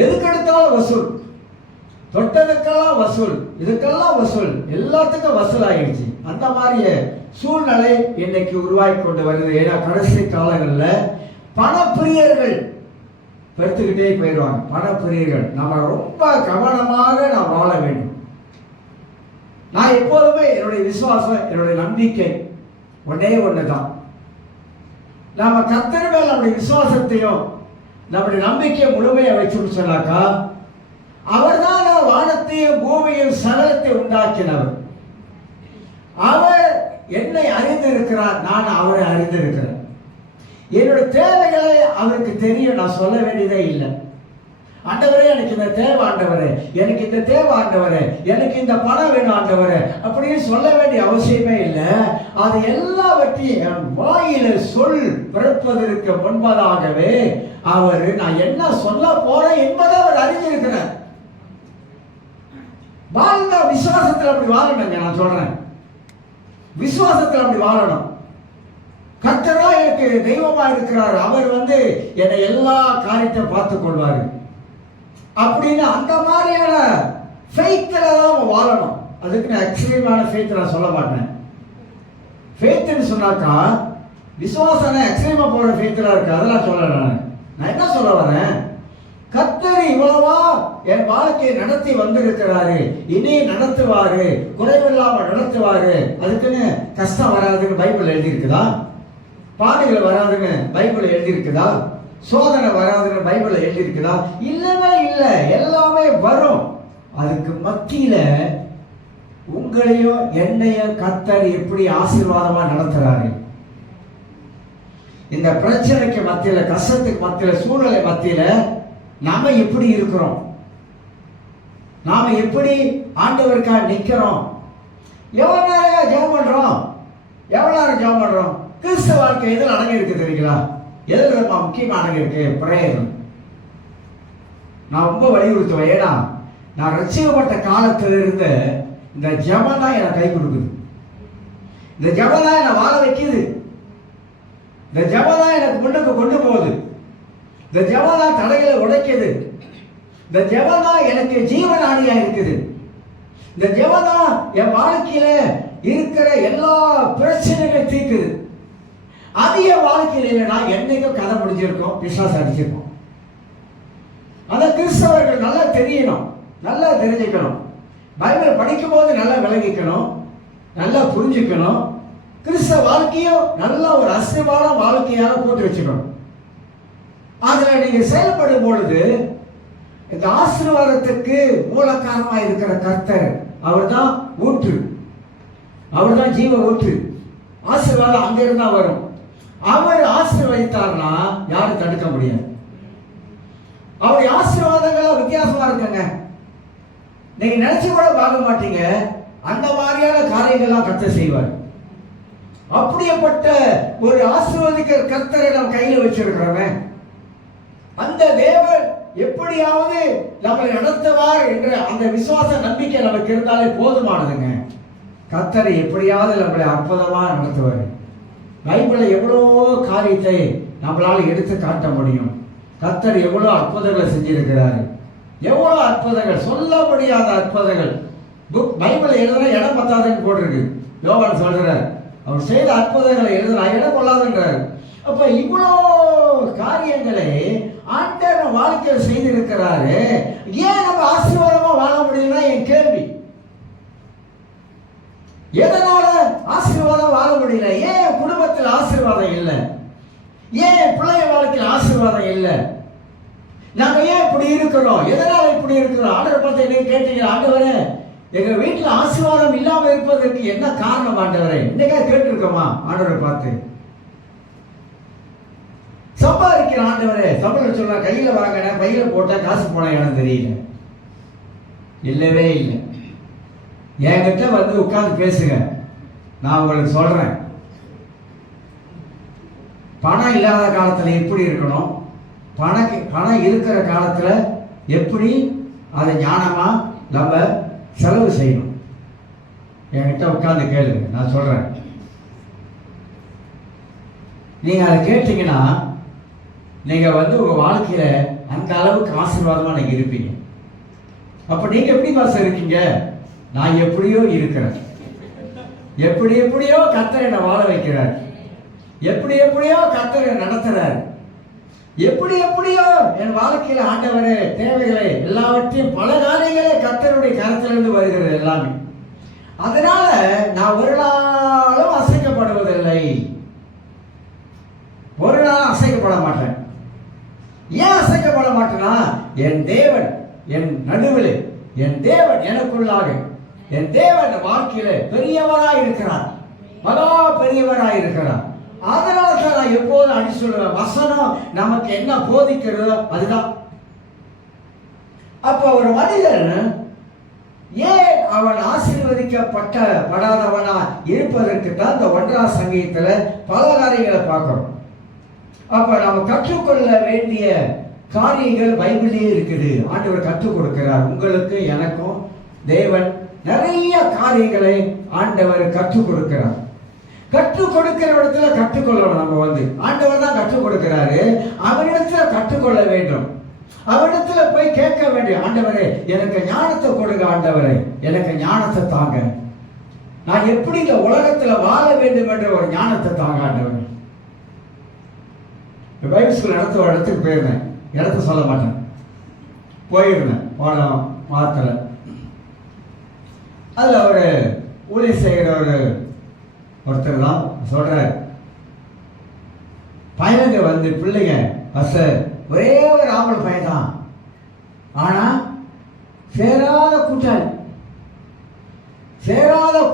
எதுக்கு எடுத்தாலும் வசூல், தொட்டதுக்கெல்லாம் வசூல், இதுக்கெல்லாம் வசூல், எல்லாத்துக்கும் வசூல் ஆகிடுச்சு. அந்த மாதிரி சூழ்நிலை இன்னைக்கு உருவாக்கி கொண்டு வருது. ஏன்னா கடைசி காலங்களில் பணப்பிரியர்கள் பெருத்துக்கிட்டே போயிடுவாங்க. பணப்பிரியர்கள். நம்ம ரொம்ப கவனமாக நாம் வாழ வேண்டும். நான் எப்போதுமே என்னுடைய விசுவாசம், என்னுடைய நம்பிக்கை ஒன்னே ஒண்ணுதான். நாம கர்த்தர் மேல் நம்முடைய விசுவாசத்தையும் நம்முடைய நம்பிக்கையை முழுமையை வச்சோம்னு சொன்னாக்கா, அவர்தான் வானத்தையும் பூமியும் சகலத்தை உண்டாக்கினவர். அவர் என்னை அறிந்திருக்கிறார், நான் அவரை அறிந்திருக்கிறேன். என்னுடைய தேவைகளை அவருக்கு தெரியும். நான் சொல்ல வேண்டியதே இல்லை. ஆண்டவரே எனக்கு இந்த தேவை, ஆண்டவரே எனக்கு இந்த தேவை, ஆண்டவரே எனக்கு இந்த பணம் வேணும், ஆண்டவரே அப்படின்னு சொல்ல வேண்டிய அவசியமே இல்லை. அது எல்லாவற்றையும் என் வாயில சொல் பிறப்பதற்கு முன்பதாகவே அவர் நான் என்ன சொல்ல போறேன் என்பதை அவர் அறிஞ்சிருக்கிறார். வாழ்ந்த விசுவாசத்தில் அப்படி வாழணுங்க. நான் சொல்றேன், விசுவாசத்தில் அப்படி வாழணும். கர்த்தரா எனக்கு தெய்வமா இருக்கிறார், அவர் என்னை எல்லா காரியத்தையும் பார்த்துக் கொள்வாரு அப்படின்னு அந்த மாதிரியான ஃபெய்த்ல தான் வாழணும். அதுக்கு நான் எக்ஸ்ட்ரீமான ஃபெய்த் நான் சொல்ல மாட்டேன். ஃபெய்த்னு சொன்னாக்கா விசுவாசம் எக்ஸ்ட்ரீமா போற ஃபெய்த்ல இருக்கு, அதெல்லாம் சொல்ல. நான் என்ன சொல்ல வரேன், கர்த்தர் இவ்வளவா என் வாழ்க்கையை நடத்தி வந்திருக்கிறாரு, இனி நடத்துவாரு, குறைவில்லாம நடத்துவாரு, அதுக்குன்னு கஷ்டம் வராதுன்னு பைபிள் எழுதியிருக்குதா? பாடுகள் வராதுன்னு பைபிள் எழுதியிருக்குதா? சோதனை வராதுன்னு பைபிள் எழுதியிருக்குதா? இல்லவே இல்லை, எல்லாமே வரும். அதுக்கு மத்தியில உங்களையும் என்னையும் கர்த்தர் எப்படி ஆசீர்வாதமா நடத்துறாரு? இந்த பிரச்சனைக்கு மத்தியில, கஷ்டத்துக்கு மத்தியில, சூழ்நிலை மத்தியில நாம எப்படி இருக்கிறோம்? நாம எப்படி ஆண்டவருக்காக நிக்கிறோம்? எவ்வளவு நேரம் ஜெபம் பண்றோம்? எவ்வளவு நேரம் ஜெபம் பண்றோம்? கிறிஸ்தவ வாழ்க்கை எதில் அடங்கி இருக்கு தெரியுங்களா? எதில் ரொம்ப முக்கியமா அடங்கி இருக்கு? பிரேயர். நான் ரொம்ப வலியுறுத்துவேன். ஏன்னா நான் ரட்சிக்கப்பட்ட காலத்திலிருந்து இந்த ஜெபம் தான் எனக்கு கை கொடுக்குது. இந்த ஜெபம் தான் என்னை வாழ வைக்குது. இந்த ஜெபம் தான் எனக்கு முன்னுக்கு கொண்டு போகுது. இந்த ஜெபம் தான் தடைகளை உடைக்குது. இந்த ஜெபம் தான் எனக்கு ஜீவனானியா இருக்குது. இந்த ஜெபம் தான் என் வாழ்க்கையில இருக்கிற எல்லா பிரச்சனைகளையும் தீர்க்குது. அதிக வாழ்க்கையில் இல்லைன்னா என்னைக்கும் கதை முடிஞ்சிருக்கோம், பிசாசு அடிச்சிருக்கோம். அதை கிறிஸ்தவர்கள் நல்லா தெரியணும், நல்லா தெரிஞ்சுக்கணும். பைபிள் படிக்கும் போது நல்லா விளங்கிக்கணும், நல்லா புரிஞ்சுக்கணும். கிறிஸ்தவ வாழ்க்கையும் நல்ல ஒரு அசிரமான வாழ்க்கையாக போட்டு வச்சுக்கணும். அதுல நீங்க செயல்படும் பொழுது இந்த ஆசீர்வாதத்துக்கு மூல காரணமா இருக்கிற கர்த்தர், அவர் தான் ஊற்று, அவர் தான் ஜீவ ஊற்று. ஆசீர்வாதம் அங்கிருந்தா வரும். அவர் ஆசீர்வதித்தார்னா யாரும் தடுக்க முடியாது. அவருடைய ஆசீர்வாதங்கள் வித்தியாசமா இருக்குங்க. நீங்க நினைச்சு கூட பார்க்க மாட்டீங்க. அந்த மாதிரியான காரியங்கள்லாம் கர்த்தர் செய்வார். அப்படியேப்பட்ட ஒரு ஆசீர்வதிக்கிற கர்த்தரை நாம் கையில வச்சிருக்கிறோமே, அந்த தேவன் எப்படியாவது நம்மளை நடத்துவார் என்ற அந்த விசுவாச நம்பிக்கை நமக்கு இருந்தாலே போதுமானதுங்க. கர்த்தரை எப்படியாவது நம்மளை அற்புதமா நடத்துவார். பைபிளை எவ்வளோ காரியத்தை நம்மளால எடுத்து காட்ட முடியும். கர்த்தர் எவ்வளோ அற்புதங்களை செஞ்சிருக்கிறாரு, எவ்வளோ அற்புதங்கள், சொல்ல முடியாத அற்புதங்கள். பைபிளை எழுதுனா இடம் பத்தாதுன்னு போட்டிருக்கு. யோவான் சொல்றார், அவர் செய்த அற்புதங்களை எழுதுனா இடம் கொள்ளாதுன்றார். அப்ப இவ்வளோ காரியங்களை ஆண்டவர் வாழ்க்கையில் செய்திருக்கிறாரு. ஏன் நம்ம ஆசீர்வாதமா வாழ முடியும்னா என் கேள்வி. எதனால ஆசீர்வாதம் வாழ முடியல? ஏன் குடும்பத்தில் ஆசீர்வாதம் இல்லை? ஏன் பிள்ளை வாழ்க்கையில் ஆசீர்வாதம் இல்லை? நாங்க ஏன் இப்படி இருக்கிறோம்? எதனால இப்படி இருக்கிறோம்? ஆண்டவரை பார்த்து என்ன கேட்டீங்க? ஆண்டவரே, எங்க வீட்டுல ஆசீர்வாதம் இல்லாம இருப்பதற்கு என்ன காரணம் ஆண்டவரே? இன்னைக்கா கேட்டிருக்கோமா ஆண்டவரை பார்த்து? சம்பாதிக்கிற ஆண்டவரே, சம்பளம் சொன்னா கையில வாங்கின பையில போட்டா காசு போன இடம் தெரியல, இல்லவே இல்லை. என்கிட்ட உட்கார்ந்து பேசுங்க, நான் உங்களுக்கு சொல்றேன். பணம் இல்லாத காலத்துல எப்படி இருக்கணும், பணம் இருக்கிற காலத்துல எப்படி அதை ஞானமா நம்ம செலவு செய்யணும். என்கிட்ட உட்கார்ந்து கேளுங்க, நான் சொல்றேன். நீங்க அதை கேட்டீங்கன்னா நீங்க உங்க வாழ்க்கையில அந்த அளவுக்கு ஆசீர்வாதமா நீங்க இருப்பீங்க. அப்ப நீங்க எப்படி பாச இருக்கீங்க? நான் எப்படியோ இருக்கிறேன், எப்படியோ கர்த்தர் என்னை வாழ வைக்கிறார், எப்படியோ கர்த்தர் நடத்துறார், எப்படியோ என் வாழ்க்கையில ஆண்டவரே தேவைகளை எல்லாவற்றையும் பல காரியங்களே கர்த்தருடைய கரத்திலிருந்து வருகிறது எல்லாமே. அதனால நான் ஒரு நாளும் அசைக்கப்படுவதில்லை, ஒரு நாள் அசைக்கப்பட மாட்டேன். ஏன் அசைக்கப்பட மாட்டேன்னா, என் தேவன் என் நடுவில், என் தேவன் எனக்குள்ளாக, என் தேவன் வாழ்க்கையில பெரியவராய் இருக்கிறார், மகா பெரியவராய் இருக்கிறார். அதனால தான் நான் எப்போதும் அடி சொல்லுவேன், வசனம் நமக்கு என்ன போதிக்கிறதோ அதுதான். அப்ப ஒரு மனிதன் ஏன் அவன் ஆசீர்வதிக்கப்படாதவனா இருப்பதற்கு தான் இந்த 1ஆம் சங்கீதத்துல பல காரியங்களை பார்க்கிறோம். அப்ப நம்ம கற்றுக்கொள்ள வேண்டிய காரியங்கள் பைபிளிலே இருக்குது. ஆண்டவர் கற்றுக் கொடுக்கிறார். உங்களுக்கு எனக்கும் தேவன் நிறைய காரியங்களை ஆண்டவர் கற்றுக் கொடுக்கிறார். கற்றுக் கொடுக்கிற இடத்துல கற்றுக்கொள்ளணும். நம்ம ஆண்டவர் தான் கற்றுக் கொடுக்கிறாரு, அவரிடத்துல கற்றுக்கொள்ள வேண்டும். அவரிடத்துல போய் கேட்க வேண்டிய, ஆண்டவரே எனக்கு ஞானத்தை கொடுங்க, ஆண்டவரே எனக்கு ஞானத்தை தாங்க, நான் எப்படி இந்த உலகத்துல வாழ வேண்டும் என்ற ஒரு ஞானத்தை தாங்க ஆண்டவரே. பைபிள் ஸ்கூல் நடத்த ஒரு இடத்துக்கு போயிருந்தேன், இடத்த சொல்ல மாட்டேன், போயிருந்தேன் போன மாதத்துல. அதுல ஒரு ஊழியர் செய்கிற ஒருத்தர் தான் சொல்றாரு, பையனுங்க பிள்ளைங்க ஒரே ஒரு ஆம்பளை பையன் தான், ஆனா சேராத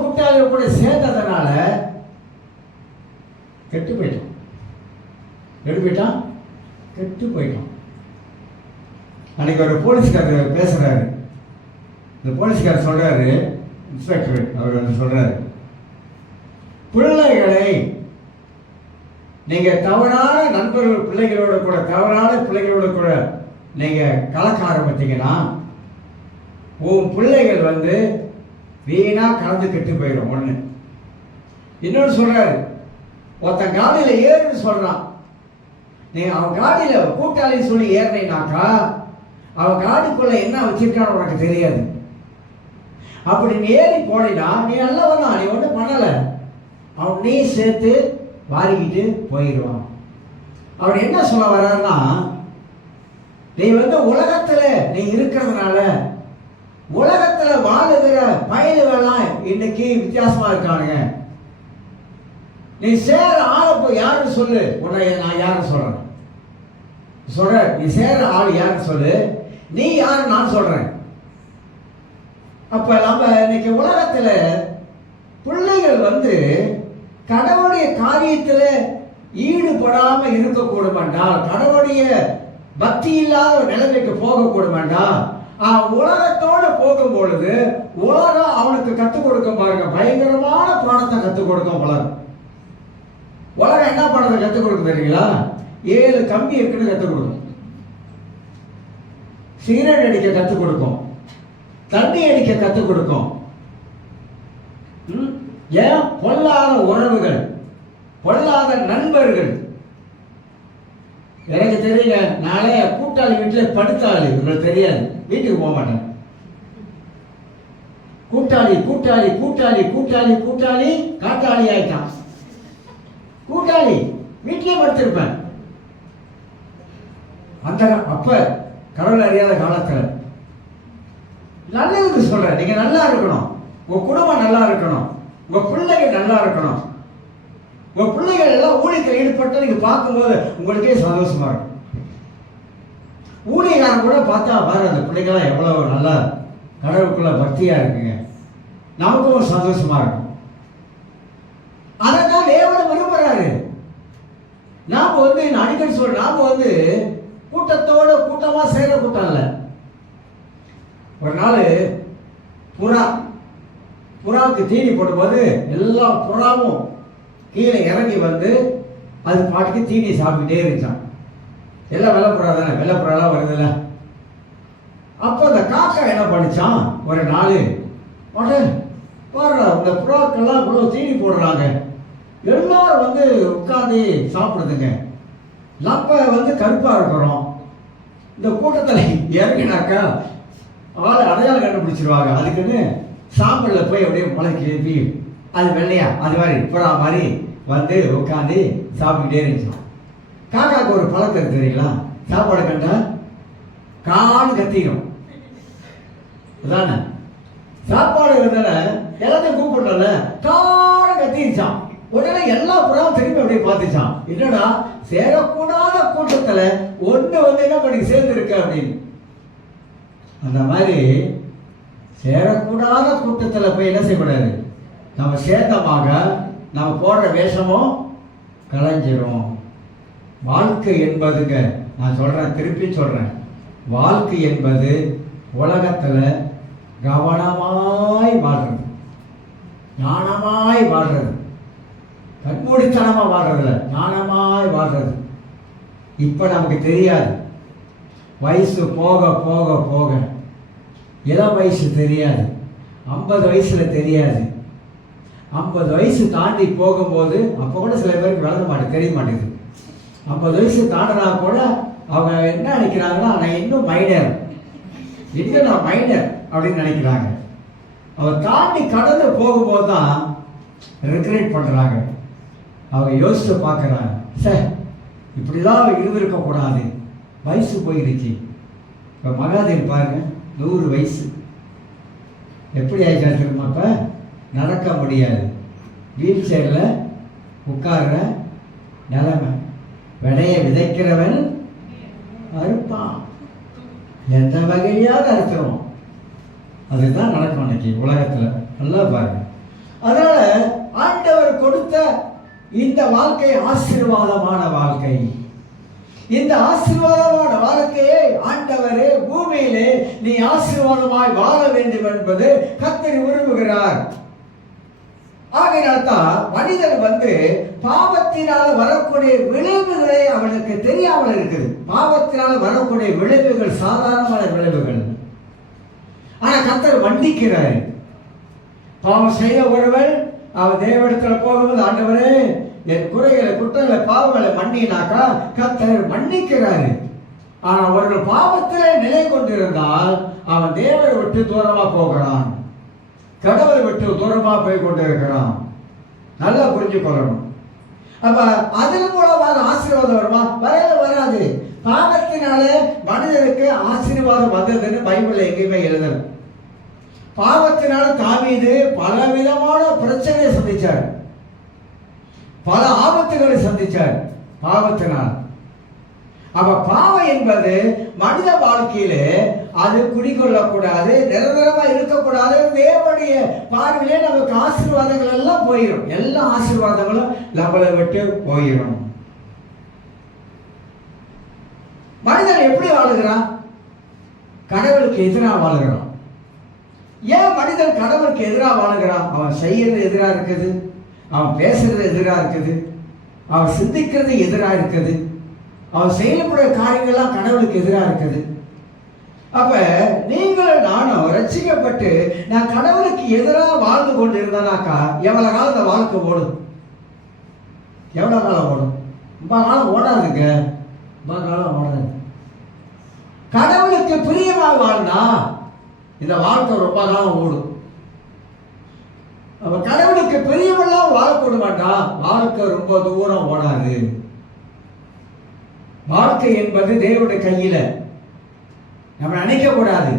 கூட்டாளி கூட சேர்ந்ததுனால கெட்டு போயிட்டான். அன்னைக்கு ஒரு போலீஸ்காரர் பேசுறாரு. இந்த போலீஸ்காரர் சொல்றாரு, இன்ஸ்பெக்டர் அவர் சொல்றாரு, பிள்ளைகளை நீங்க தவறான நண்பர்கள் பிள்ளைகளோட கூட, தவறான பிள்ளைகளோட கூட நீங்க கலக்க ஆரம்பித்தீங்கன்னா உன் பிள்ளைகள் வீணா கலந்து கெட்டு போயிடும். ஒண்ணு. இன்னொன்று சொல்றாரு, ஒருத்தன் காடியில ஏறுன்னு சொல்றான், நீங்க அவன் காடியில கூட்டாளின்னு சொல்லி ஏறினாக்கா அவன் காடிக்குள்ள என்ன வச்சிருக்கான்னு உனக்கு தெரியாது. அப்படி நீ ஏறி போனா நீ நல்லவன் தான், நீ ஒன்றும் பண்ணல, அவன் நீ சேர்த்து வாரிக்கிட்டு போயிடுவான். அவர் என்ன சொல்ல வர்றாருன்னா, நீ உலகத்துல நீ இருக்கிறதுனால உலகத்துல வாழுகிற பயலுகள்லாம் இன்னைக்கு வித்தியாசமா இருக்கானுங்க. நீ சேர ஆளை போய் யாருன்னு சொல்லு, உன்னை நான் யாருன்னு சொல்றேன், நீ சேர ஆள் யாருன்னு சொல்லு, நீ யாரு நான் சொல்றேன். அப்ப நம்ம இன்னைக்கு உலகத்துல பிள்ளைகள் கடவுளுடைய காரியத்துல ஈடுபடாம இருக்கக்கூடும் என்றால், கடவுளுடைய பக்தி இல்லாத ஒரு நிலைமைக்கு போகக்கூடும் என்றால், உலகத்தோடு போகும் பொழுது உலகம் அவனுக்கு கற்றுக் கொடுக்கும். பாருங்க, பயங்கரமான பாடத்தை கற்றுக் கொடுக்கும் உலகம் என்ன பாடத்தை கற்றுக் கொடுக்கும் தெரியுங்களா? 7 கம்பி இருக்குன்னு கற்றுக் கொடுக்கும், சிகரெட் அடிக்க கற்றுக் கொடுக்கும், தண்ணி அடிக்க கற்றுக் கொடுக்கும். ஏன்? பொல்லாத உறவுகள், பொல்லாத நண்பர்கள். எனக்கு தெரியல, நாளே கூட்டாளி வீட்டில் படுத்தாளு, உங்களுக்கு தெரியாது, வீட்டுக்கு போக மாட்டேன். கூட்டாளி கூட்டாளி கூட்டாளி கூட்டாளி கூட்டாளி காட்டாளி ஆயிட்டான். கூட்டாளி வீட்டிலே படுத்திருப்பேன். அப்ப கடவுள் அறியாத காலத்தில் நல்லதுக்கு சொல்றேன், நீங்க நல்லா இருக்கணும், உங்க குடும்பம் நல்லா இருக்கணும், உங்க பிள்ளைகள் நல்லா இருக்கணும். உங்க பிள்ளைகள் எல்லாம் ஊழியத்தில் ஈடுபட்டு நீங்க பார்க்கும்போது உங்களுக்கே சந்தோஷமா இருக்கும். ஊழியக்காரன் கூட பார்த்தா பாரு, அந்த பிள்ளைங்களாம் எவ்வளவு நல்லா கடவுளுக்குள்ள பக்தியா இருக்குங்க, நமக்கும் ஒரு சந்தோஷமா இருக்கும். அதான் தேவன் விரும்புறாரு. நாம அடிக்கடி சொல்ற, நாம கூட்டத்தோட கூட்டமா செய்யற கூட்டம் இல்ல. ஒரு நாள் புறாவுக்கு தீனி போடும்போது எல்லா புறாவும் கீழே இறங்கி அது பாட்டுக்கு தீனி சாப்பிட்டுட்டே இருந்துச்சான். எல்லாம் வெள்ளைப்புறா தானே, வெள்ளைப்புறாலாம் வருதுல்ல. அப்போ அந்த காக்கா என்ன பண்ணிச்சான், ஒரு நாள் பாரு இந்த புறாக்கெல்லாம் இவ்வளோ தீனி போடுறாங்க, எல்லாரும் உட்காந்து சாப்பிடுதுங்க, நம்ம கருப்பா இருக்கிறோம், இந்த கூட்டத்தில் இறங்கினாக்கா ஆளை அடையாளம் கண்டுபிடிச்சிருவாங்க, அதுக்குன்னு சாம்பலில் போய் அப்படியே மலை கிளப்பி அது வெள்ளையா அது மாதிரி புறா மாதிரி உட்காந்து சாப்பிட்டுட்டே இருந்துச்சு. காக்காவுக்கு ஒரு பழக்கம் இருக்கு தெரியுங்களா, சாப்பாடு கண்டா கான்னு கத்திடும். அதானே சாப்பாடு இருந்தால எல்லாத்தையும் கூப்பிடல, கான்னு கத்திருச்சான். உடனே எல்லா புறாவும் திரும்பி அப்படியே பார்த்துச்சான், என்னடா சேரக்கூடாத கூட்டத்துல ஒண்ணு என்ன பண்ணி சேர்ந்து இருக்க அப்படின்னு. அந்த மாதிரி சேரக்கூடாத கூட்டத்துல போய் என்ன செய்யக்கூடாது, நம்ம சேர்ந்தமாக நம்ம போடுற வேஷமும் கலைஞ்சிரும். வாழ்க்கை என்பதுங்க, நான் சொல்றேன், திருப்பி சொல்றேன், வாழ்க்கை என்பது உலகத்துல கவனமாய் வாழ்றது, ஞானமாய் வாழ்றது, கண்மூடித்தனமா வாழ்றதுல ஞானமாய் வாழ்றது. இப்ப நமக்கு தெரியாது, வயசு போக போக போக இளம் வயசு தெரியாது, 50 வயசுல தெரியாது, 50 வயசு தாண்டி போகும்போது, அப்போ கூட சில பேருக்கு விளங்க மாட்டேது, தெரிய மாட்டேங்குது. 50 வயசு தாண்டினா கூட அவங்க என்ன நினைக்கிறாங்கன்னா, நான் இன்னும் மைனர், இன்னும் நான் மைனர் அப்படின்னு நினைக்கிறாங்க. அவர் தாண்டி கடந்து போகும்போது தான் ரெக்ரெட் பண்ணுறாங்க. அவங்க யோசிச்சு பார்க்குறாங்க, சார் இப்படிலாம் இருந்திருக்கக்கூடாது, வயசு போயிடுச்சு. இப்போ மகாதேவ் பாருங்க, 100 வயசு எப்படி ஆயிட்டா தெரியுமா? இப்போ நடக்க முடியாது, வீல் சேரில் உட்கார்ற நிலைமை. விடையை விதைக்கிறவன் அறுப்பான், எந்த வகையாவது அறுத்துருவோம். அதுதான் நடக்கும் இன்னைக்கு உலகத்தில். நல்லா பாருங்க. அதனால ஆண்டவர் கொடுத்த இந்த வாழ்க்கை ஆசீர்வாதமான வாழ்க்கை. இந்த ஆசீர்வாதமான வாழ்க்கையை ஆண்டவரே பூமியிலே நீ ஆசீர்வாதமாய் வாழ வேண்டும் என்பது கர்த்தர் விரும்புகிறார். ஆகையால்தான் மனிதன் பாவத்தினால் வரக்கூடிய விளைவுகளை அவனுக்கு தெரியாமல் இருக்குது. பாவத்தினால் வரக்கூடிய விளைவுகள் சாதாரணமான விளைவுகள். ஆனா கர்த்தர் மன்னிக்கிறார். பாவம் செய்த ஒருவன் அவன் தேவனிடத்தில் போகும்போது, ஆண்டவரே என் குறைகளை, குற்றங்களை, பாவங்களை மன்னினாக்கா கர்த்தர் மன்னிக்கிறாரு. ஆனா அவர்கள் பாவத்திலே நிலை கொண்டிருந்தால் அவன் தேவனை விட்டு தூரமா போகிறான், கடவுளை விட்டு தூரமா போய் கொண்டிருக்கிறான். நல்லா புரிஞ்சு கொள்ளணும். அப்ப அதன் மூலமாக ஆசீர்வாதம் வருமா? வராது. பாவத்தினாலே மனிதனுக்கு ஆசீர்வாதம் வந்ததுன்னு பைபிள்ல எங்கேயுமே எழுதல. பாவத்தினால தாவீது பல விதமான பிரச்சனையை சந்திச்சார், பல ஆபத்துகளை சந்திச்சார் பாவத்தினால். அப்ப பாவம் என்பது மனித வாழ்க்கையிலே அது குடிக்கொள்ளக்கூடாது, நிரந்தரமா இருக்கக்கூடாது. தேவனுடைய பார்வையிலே நமக்கு ஆசீர்வாதங்கள் எல்லாம் போயிடும், எல்லா ஆசீர்வாதங்களும் நம்மளை விட்டு போயிடும். மனிதன் எப்படி வாழுகிறான்? கடவுளுக்கு எதிராக வாழுகிறான். ஏன் மனிதன் கடவுளுக்கு எதிராக வாழுகிறான்? அவன் செய்யறது எதிராக இருக்குது, அவன் பேசுறது எதிராக இருக்குது, அவன் சிந்திக்கிறது எதிராக இருக்குது, அவன் செயல்படுற காரியங்கள்லாம் கடவுளுக்கு எதிராக இருக்குது. அப்ப நீங்களும் நானும் ரட்சிக்கப்பட்டு நான் கடவுளுக்கு எதிராக வாழ்ந்து கொண்டு இருந்தானாக்கா எவ்வளவு காலம் இந்த வாழ்க்கை ஓடும்? எவ்வளவு காலம் ஓடும்? ரொம்ப காலம் ஓடாதுங்க, ரொம்ப காலம் ஓடாது. கடவுளுக்கு பிரியமாக வாழ்ந்தா இந்த வாழ்க்கை ரொம்ப காலம் ஓடும். அப்ப கடவுளுக்கு பிரியமெல்லாம் வாழக்கூட மாட்டான், வாழ்க்கை ரொம்ப தூரம் ஓடாது. வாழ்க்கை என்பது தேவனுடைய கையில, நம்ம நினைக்க கூடாது.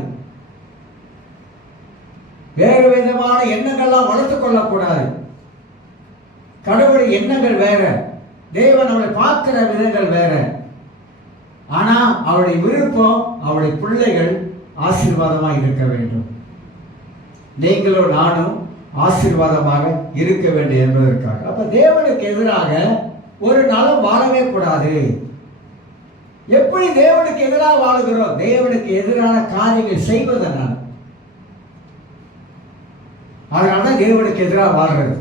வேறு விதமான எண்ணங்கள்லாம் வளர்த்துக் கொள்ளக்கூடாது. கடவுளுடைய எண்ணங்கள் வேற, தேவன் அவளை பார்க்கிற விதங்கள் வேற. ஆனா அவளுடைய விருப்பம் அவளுடைய பிள்ளைகள் ஆசீர்வாதமாக இருக்க வேண்டும். நீங்களும் நானும் ஆசீர்வாதமாக இருக்க வேண்டும் என்பதற்காக. அப்ப தேவனுக்கு எதிராக ஒரு நாளும் வாழவே கூடாது. எப்படி தேவனுக்கு எதிராக வாழுகிறோம்? தேவனுக்கு எதிரான காரியங்கள் செய்வதனால். அதனால தேவனுக்கு எதிராக வாழ்றது.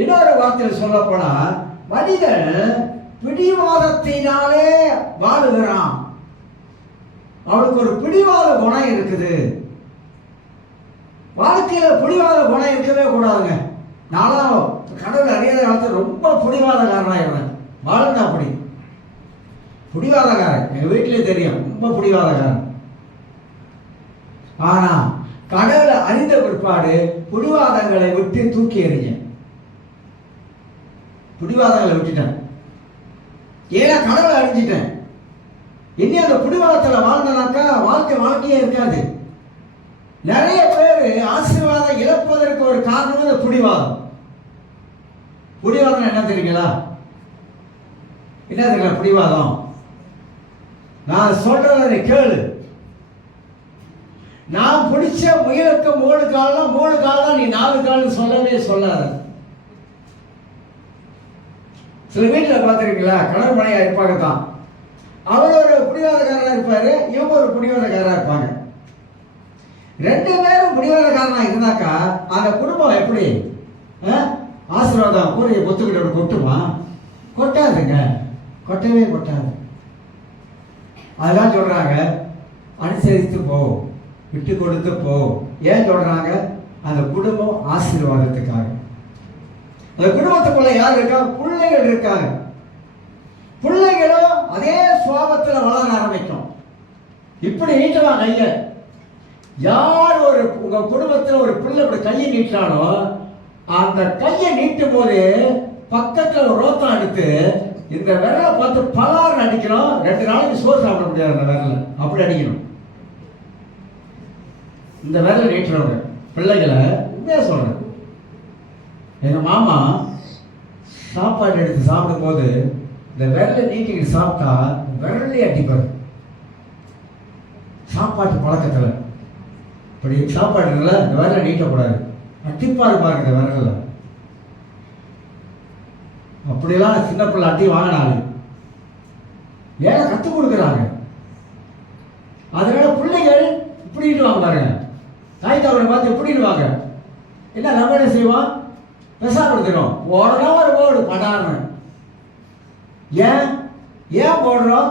இன்னொரு வார்த்தையில் சொல்ல போனா மனிதன் பிடிவாதத்தினாலே வாழுகிறான். அவனுக்கு ஒரு பிடிவாத குணம் இருக்குது. வாழ்க்கையில பிடிவாத குணம் இருக்கவே கூடாதுங்க. நானும் கடவுள் அறியாத காலத்தில் ரொம்ப பிடிவாதக்காரனாக இருந்தேன். வாழ்ந்தா அப்படி பிடிவாதக்காரன், எங்க வீட்டிலே தெரியும், ரொம்ப பிடிவாதக்காரன். ஆனா கடவுளை அறிந்த பிற்பாடு பிடிவாதங்களை விட்டு தூக்கி எறிஞ்சேன். பிடிவாதங்களை விட்டுட்டேன். ஏன்னா கடவுளை அறிஞ்சிட்டேன். இனி அந்த பிடிவாதத்தில் வாழ்ந்தனாக்கா வாழ்க்கையே இருக்காது. நிறைய பேர் ஆசீர்வாதம் இழப்பதற்கு ஒரு காரணம் இந்த பிடிவாதம். பிடிவாதம் என்ன தெரியுங்களா? என்ன தெரியல பிடிவாதம்? நான் சொல்றதை கேளு. நான் பிடிச்ச முயலுக்கு 3 காலம் 3 காலம், நீ 4 காலம் சொல்லவே சொல்லாத. சில வீட்டில் பார்த்துருக்கீங்களா, கணவன் மனைவியா இருப்பாங்க தான். அவர் ஒரு பிடிவாதக்காரராக இருப்பாரு, இவங்க ஒரு பிடிவாதக்காரராக இருப்பாங்க. 2 பேரும் பிடிவாதக்காரனா இருந்தாக்கா அந்த குடும்பம் எப்படி ஆசீர்வாதம் கூறிய பொத்துக்கிட்ட கொட்டுமா? கொட்டாதுங்க, கொட்டவே கொட்டாது. அதெல்லாம் சொல்றாங்க அனுசரித்து போ, விட்டு கொடுத்து போ. ஏன் சொல்றாங்க? அந்த குடும்பம் ஆசீர்வாதத்துக்காக. அந்த குடும்பத்துக்குள்ள யார் இருக்கா? பிள்ளைகள் இருக்காங்க. பிள்ளைகளும் அதே சுவாபத்தில் வளர ஆரம்பிக்கும். இப்படி நீட்டுவாங்க கைய. யார் ஒரு உங்க குடும்பத்தில் ஒரு பிள்ளை இப்படி கையை நீட்டாலும் அந்த கையை நீட்டும் போது பக்கத்தில் ஒரு ரோத்தம் எடுத்து இந்த விரலை பார்த்து பலாறு அடிக்கணும். 2 நாளைக்கு சோறு சாப்பிட முடியாது அந்த விரல, அப்படி அடிக்கணும். இந்த விரலை நீட்டுறவங்க பிள்ளைகளை உண்மையா சொல்றேன். எங்க மாமா சாப்பாடு எடுத்து சாப்பிடும் போது இந்த விரலை நீட்டிக்கிட்டு சாப்பிட்டா விரலே அடிப்பாரு. சாப்பாட்டு பழக்கத்தில் இப்படி சாப்பாடு இல்லை, இந்த விரலை நீட்டக்கூடாது, அட்டிப்பாரு பாருங்க இந்த விரல. அப்படியெல்லாம் சின்ன பிள்ளை அட்டி வாங்கினாரு. ஏன் கற்றுக் கொடுக்குறாங்க. அதனால பிள்ளைகள் இப்படின்னு வாங்க பாருங்க. தாய் தவறை பார்த்து இப்படின்னு வாங்க. என்ன நம்ம என்ன செய்வோம்? பெசாப்படுத்துறோம். உடனே ஒரு போடு படான்னு. ஏன் ஏன் போடுறோம்?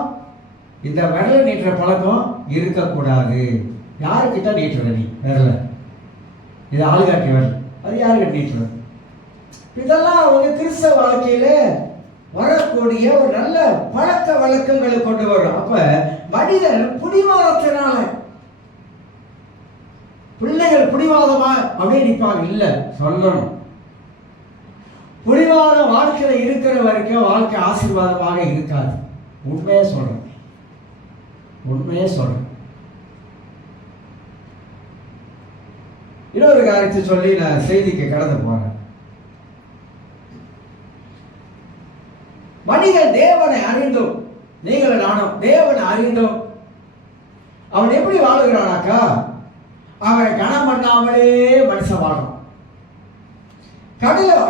இந்த விரலை நீட்டுற பழக்கம் இருக்கக்கூடாது. யாருக்கிட்ட நீட்டுற நீ விரல? இது ஆள்காட்டி விரல், அது யாருக்கிட்ட நீட்டுற? இதெல்லாம் வந்து கிறிஸ்தவ வாழ்க்கையில வரக்கூடிய ஒரு நல்ல பழக்க வழக்கங்களை கொண்டு வரும். அப்ப மனிதன் புடிவாதத்தினால பிள்ளைகள் புடிவாதமா அப்படியே நிற்பாங்க. இல்ல, சொல்லணும். புடிவாத வாழ்க்கையில இருக்கிற வரைக்கும் வாழ்க்கை ஆசீர்வாதமாக இருக்காது. உண்மையே சொல்றேன், உண்மையே சொல்றேன். இன்னொரு காரியத்தை சொல்லி நான் செய்திக்கு கடந்து போறேன். மனிதன் தேவனை அறிந்தும், நீங்கள் நானும் தேவனை அறிந்தும் அவன் எப்படி வாழுகிறானாக்கா, அவனை கனம் பண்ணாமலே மனுஷன் வாழணும்.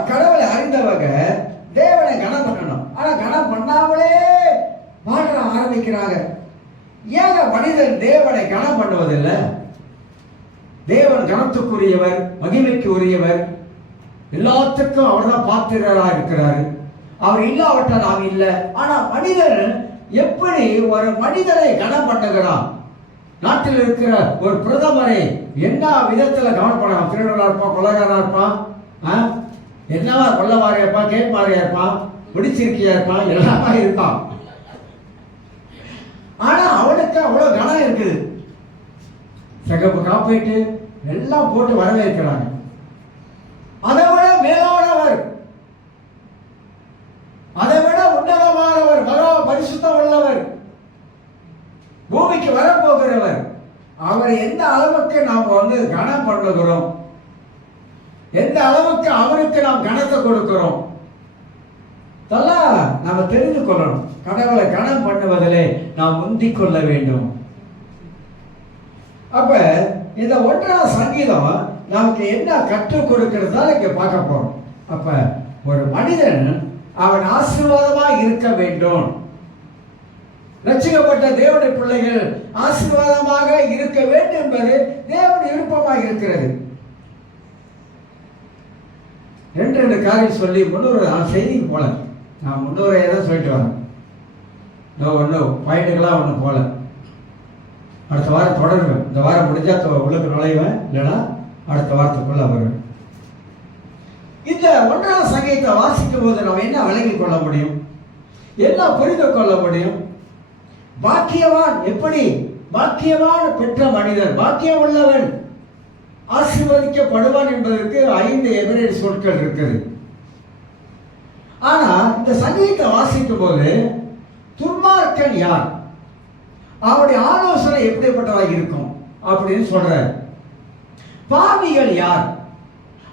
கடவுளை அறிந்தவங்க தேவனை கனம் பண்ணணும். ஆனா கனம் பண்ணாமலே வாழ ஆரம்பிக்கிறாங்க. ஏங்க மனிதன் தேவனை கனம் பண்ணுவதில்லை? தேவன் கனத்துக்குரியவர், மகிமைக்கு உரியவர், எல்லாத்துக்கும் அவர் தான் பாத்திரராக இருக்கிறாரு. அவர் இல்லாவிட்டால் நாம் இல்லை. ஆனா மனிதன் எப்படி ஒரு மனிதனை கனம் பண்ணுகிறான்? நாட்டில் இருக்கிற ஒரு பிரதமரை என்ன விதத்தில் கவனப்படலாம்? திருடனா இருப்பான், கொலைகாரா இருப்பான், என்னவா கொள்ளவாரியா இருப்பான், கேட்பாரியா இருப்பான், முடிச்சிருக்கியா இருப்பான், எல்லாமே இருப்பான். ஆனா அவனுக்கு அவ்வளவு கனம் இருக்குது. சிகப்பு காப்பீட்டு எல்லாம் போட்டு வரவேற்கிறாங்க. அதை விட மேலானவர், அதை விட உன்னதமானவர், மகா பரிசுத்தம் உள்ளவர், பூமிக்கு வரப்போகிறவர், அவரை எந்த அளவுக்கு நாம் வந்து கனம் பண்ணுகிறோம், எந்த அளவுக்கு அவருக்கு நாம் கனத்தை கொடுக்கிறோம், இதெல்லாம் நாம தெரிந்து கொள்ளணும். கடவுளை கனம் பண்ணுவதிலே நாம் முந்திக் கொள்ள வேண்டும். அப்ப இந்த 1ஆம் சங்கீதம் நமக்கு என்ன கற்றுக் கொடுக்கிறதா இங்க பார்க்க போறோம். அப்ப ஒரு மனிதன் அவன் ஆசீர்வாதமாக இருக்க வேண்டும். ரட்சிக்கப்பட்ட தேவனுடைய பிள்ளைகள் ஆசீர்வாதமாக இருக்க வேண்டும் என்பது தேவனுடைய விருப்பமாக இருக்கிறது. 2 காரியம் சொல்லி முன்னூறு செய்திக்கு போல, நான் முன்னூறு தான் சொல்லிட்டு வரேன். ஒன்றும் பாயிண்ட்டுக்கெல்லாம் ஒன்றும் போல. அடுத்த வாரம் தொடருவேன். இந்த வாரம் முடிஞ்சா உள்ளுக்கு நுழைவேன், இல்லைன்னா அடுத்த வாரத்துக்குள்ள வருவேன். இந்த 1ஆம் சங்கீதத்தை வாசிக்கும் போது நம்ம என்ன விளங்கிக் கொள்ள முடியும், என்ன புரிந்து கொள்ள முடியும்? பாக்கியவான், எப்படி பாக்கியவான் பெற்ற மனிதன், பாக்கியம் உள்ளவன் ஆசீர்வதிக்கப்படுவான் என்பதற்கு 5 எபிரேய சொற்கள் இருக்குது. ஆனா இந்த சங்கீதத்தை வாசிக்கும் போது துன்மார்க்கன் யார், அவருடைய ஆலோசனை எப்படிப்பட்டதாக இருக்கும் அப்படின்னு சொல்றார். பாவிகள் யார்,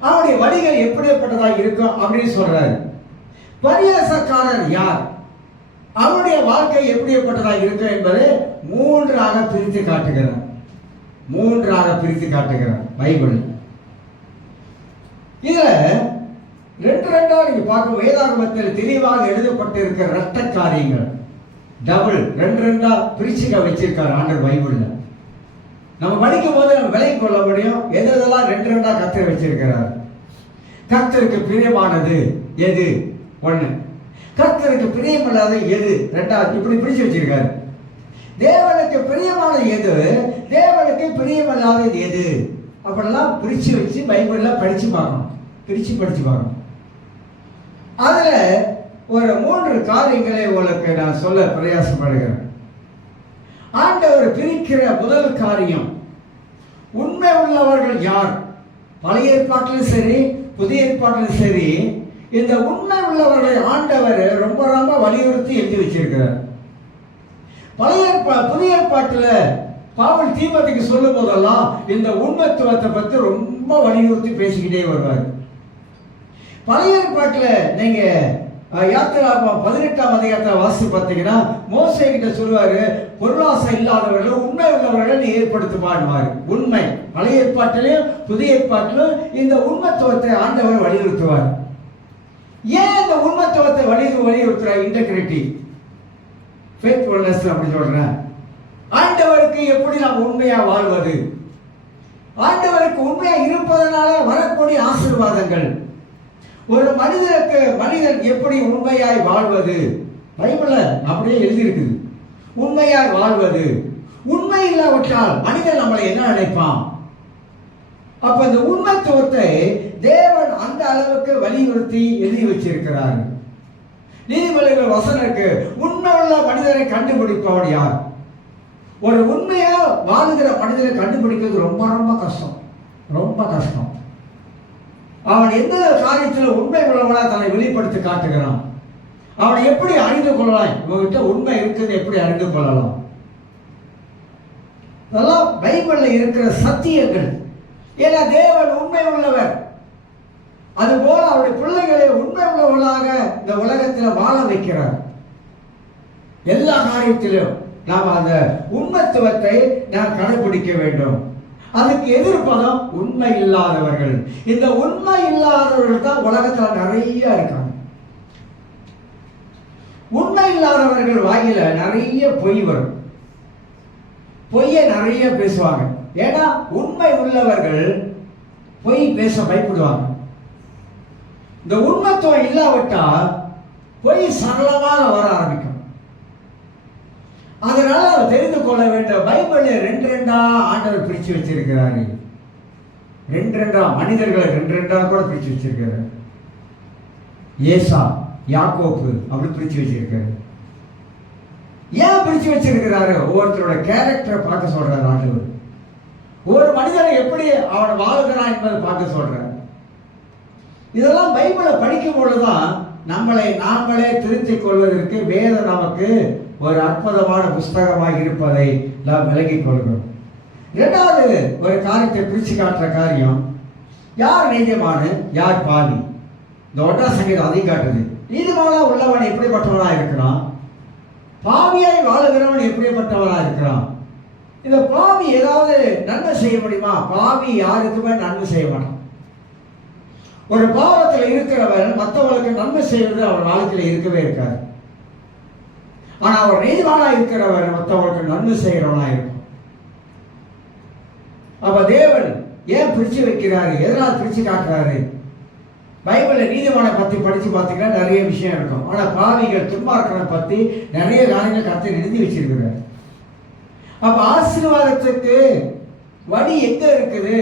அவருடைய வழிகள் எப்படிப்பட்டதாக இருக்கும் அப்படின்னு சொல்றாரு. பரியாசக்காரர் யார், அவருடைய வாழ்க்கை எப்படிப்பட்டதாக இருக்கும் என்பதை 3ஆக பிரித்து காட்டுகிறார். 3ஆக பிரித்து காட்டுகிறார் பைபிள். இதுல 2 நீங்க பார்க்கும் வேதாகமத்தில் தெளிவாக எழுதப்பட்டிருக்கிற இரட்ட காரியங்கள் டபுள் 2 பிரிச்சுக்க வச்சிருக்காரு ஆண்டவர் பைபிள்ல. நம்ம படிக்கும் போது நம்ம விலகி கொள்ள முடியும் எதெல்லாம் 2 கர்த்தர் வச்சிருக்கிறார். கர்த்தருக்கு பிரியமானது எது 1, கர்த்தருக்கு பிரியமில்லாத எது 2, இப்படி பிரிச்சு வச்சிருக்காரு. தேவனுக்கு பிரியமானது எது, தேவனுக்கு பிரியமில்லாதது எது, அப்படிலாம் பிரிச்சு வச்சு பைபிள்ல படிச்சு பார்க்கணும், பிரிச்சு படிச்சு பார்க்கணும். அதுல ஒரு 3 காரியங்களை உங்களுக்கு நான் சொல்ல பிரயாசப்படுகிறேன். ஆண்டவர் பிரிக்கிற முதல் காரியம், உண்மை உள்ளவர்கள் யார்? பழைய ஏற்பாட்டிலும் சரி புதிய ஏற்பாட்டிலும் சரி, இந்த உண்மை உள்ளவர்களை ஆண்டவர் ரொம்ப ரொம்ப வலியுறுத்தி எழுதி வச்சிருக்கிறார். புதிய ஏற்பாட்டில் பவுல் தீமோத்தேயுக்கு சொல்லும் போதெல்லாம் இந்த உண்மைத்துவத்தை பற்றி ரொம்ப வலியுறுத்தி பேசிக்கிட்டே வருவார். பழைய ஏற்பாட்டில் நீங்க யாத்திராகமம் 18ஆம் அதிகாரத்தில் வாசித்து பார்த்தீங்கன்னா, மோசே கிட்ட சொல்லுவாரு, பொருளாசை இல்லாதவர்கள் உண்மை உள்ளவர்கள் நீ ஏற்படுத்துவார். உண்மை பழைய ஏற்பாட்டிலும் புதிய ஏற்பாட்டிலும் இந்த உண்மைத்துவத்தை ஆண்டவர் வலியுறுத்துவார். ஏன் இந்த உண்மைத்துவத்தை வலியுறுத்துறார்? இன்டெகிரிட்டி, ஃபேத்ஃபுல்னஸ் அப்படி சொல்றேன். ஆண்டவருக்கு எப்படி நாம் உண்மையா வாழ்வது, ஆண்டவருக்கு உண்மையா இருப்பதனால வரக்கூடிய ஆசீர்வாதங்கள், ஒரு மனிதன் எப்படி உண்மையாய் வாழ்வது, பைபிள்ல அப்படியே எழுதியிருக்குது. உண்மையாய் வாழ்வது, உண்மை இல்லாவிட்டால் மனிதன் நம்மளை என்ன நினைப்பான்? அப்ப இந்த உண்மைத்துவத்தை தேவன் அந்த அளவுக்கு வலியுறுத்தி எழுதி வச்சிருக்கிறார். நீதிமொழிகள் வசனம் இருக்கு, உண்மை உள்ள மனிதரை கண்டுபிடிப்பவன் யார்? ஒரு உண்மையா வாழுகிற மனிதரை கண்டுபிடிக்கிறது ரொம்ப ரொம்ப கஷ்டம், ரொம்ப கஷ்டம். அவன் எந்த காரியத்தில் உண்மை உள்ளவனா தன்னை வெளிப்படுத்தி காட்டுகிறான், அவனை எப்படி அறிந்து கொள்ளலாம்? இவங்கிட்ட உண்மை இருக்குது எப்படி அறிந்து கொள்ளலாம்? அதெல்லாம் பைபிள்ல இருக்கிற சத்தியங்கள். ஏன்னா தேவன் உண்மை உள்ளவர், அதுபோல அவருடைய பிள்ளைகளை உண்மை உள்ளவர்களாக இந்த உலகத்தில் வாழ வைக்கிறார். எல்லா காரியத்திலும் நாம் அந்த உண்மைத்துவத்தை நாம் கடைபிடிக்க வேண்டும். அதுக்கு எதிர்ப்பதம் உண்மை இல்லாதவர்கள். இந்த உண்மை இல்லாதவர்கள் தான் உலகத்தில் நிறைய இருக்காங்க. உண்மை இல்லாதவர்கள் வாயில நிறைய பொய் வரும், பொய்யை நிறைய பேசுவாங்க. ஏன்னா உண்மை உள்ளவர்கள் பொய் பேச பயப்படுவாங்க. இந்த உண்மைத்துவம் இல்லாவிட்டா பொய் சரளமாக வர ஆரம்பிக்கும். அதனால அவர் தெரிந்து கொள்ள வேண்டும். பைபிள் 2 ஆண்டவர் பிரிச்சு வச்சிருக்கிறாரு. 2 மனிதர்களை 2 கூட பிரிச்சு வச்சிருக்கிறாரு. ஏசா, யாக்கோப்பு அப்படி பிரிச்சு வச்சிருக்காரு. ஏன் பிரிச்சு வச்சிருக்கிறாரு? ஒவ்வொருத்தரோட கேரக்டரை பார்க்க சொல்றாரு ஆண்டவர். ஒரு மனிதனை எப்படி அவன் வாழ்கிறான் என்பதை பார்க்க சொல்றாரு. இதெல்லாம் பைபிளை படிக்கும் பொழுதுதான் நாமளே திருத்திக் கொள்வதற்கு வேதம் நமக்கு ஒரு அற்புதமான புஸ்தகமாக இருப்பதை நாம் விலகிக் கொள்கிறோம். 2வது ஒரு காரியத்தை பிரிச்சு காட்டுற காரியம், யார் நீதிமான யார் பாவி. இந்த 1ஆம் சங்கீதம் அதையும் காட்டுது. நீதிமானா உள்ளவன் எப்படிப்பட்டவனா இருக்கிறான், பாவியாய் வாழுகிறவன் எப்படிப்பட்டவனா இருக்கிறான். இந்த பாவி ஏதாவது நன்மை செய்ய முடியுமா? பாவி யாருக்குமே நன்மை செய்ய மாட்டான். ஒரு பாவத்தில் இருக்கிறவன் மற்றவர்களுக்கு நன்மை செய்வது அவன் வாழ்க்கையில் இருக்கவே இருக்காது. ஆனா அவர் நீதிமானா இருக்கிறவர் மற்றவர்களுக்கு நன்மை செய்கிறவனா இருக்கும். அப்ப தேவன் ஏன் பிரிச்சு வைக்கிறாரு? எதனால் பிரிச்சு காட்டுறாரு? பைபிள்ல நீதிமானை பத்தி படிச்சு பார்த்தீங்கன்னா நிறைய விஷயம் இருக்கும். ஆனா பாவிகள் துன்மார்க்கனை பத்தி நிறைய காரியங்கள் கர்த்தர் எழுதி வச்சிருக்கிறார். அப்ப ஆசீர்வாதத்துக்கு வழி எங்க இருக்குது?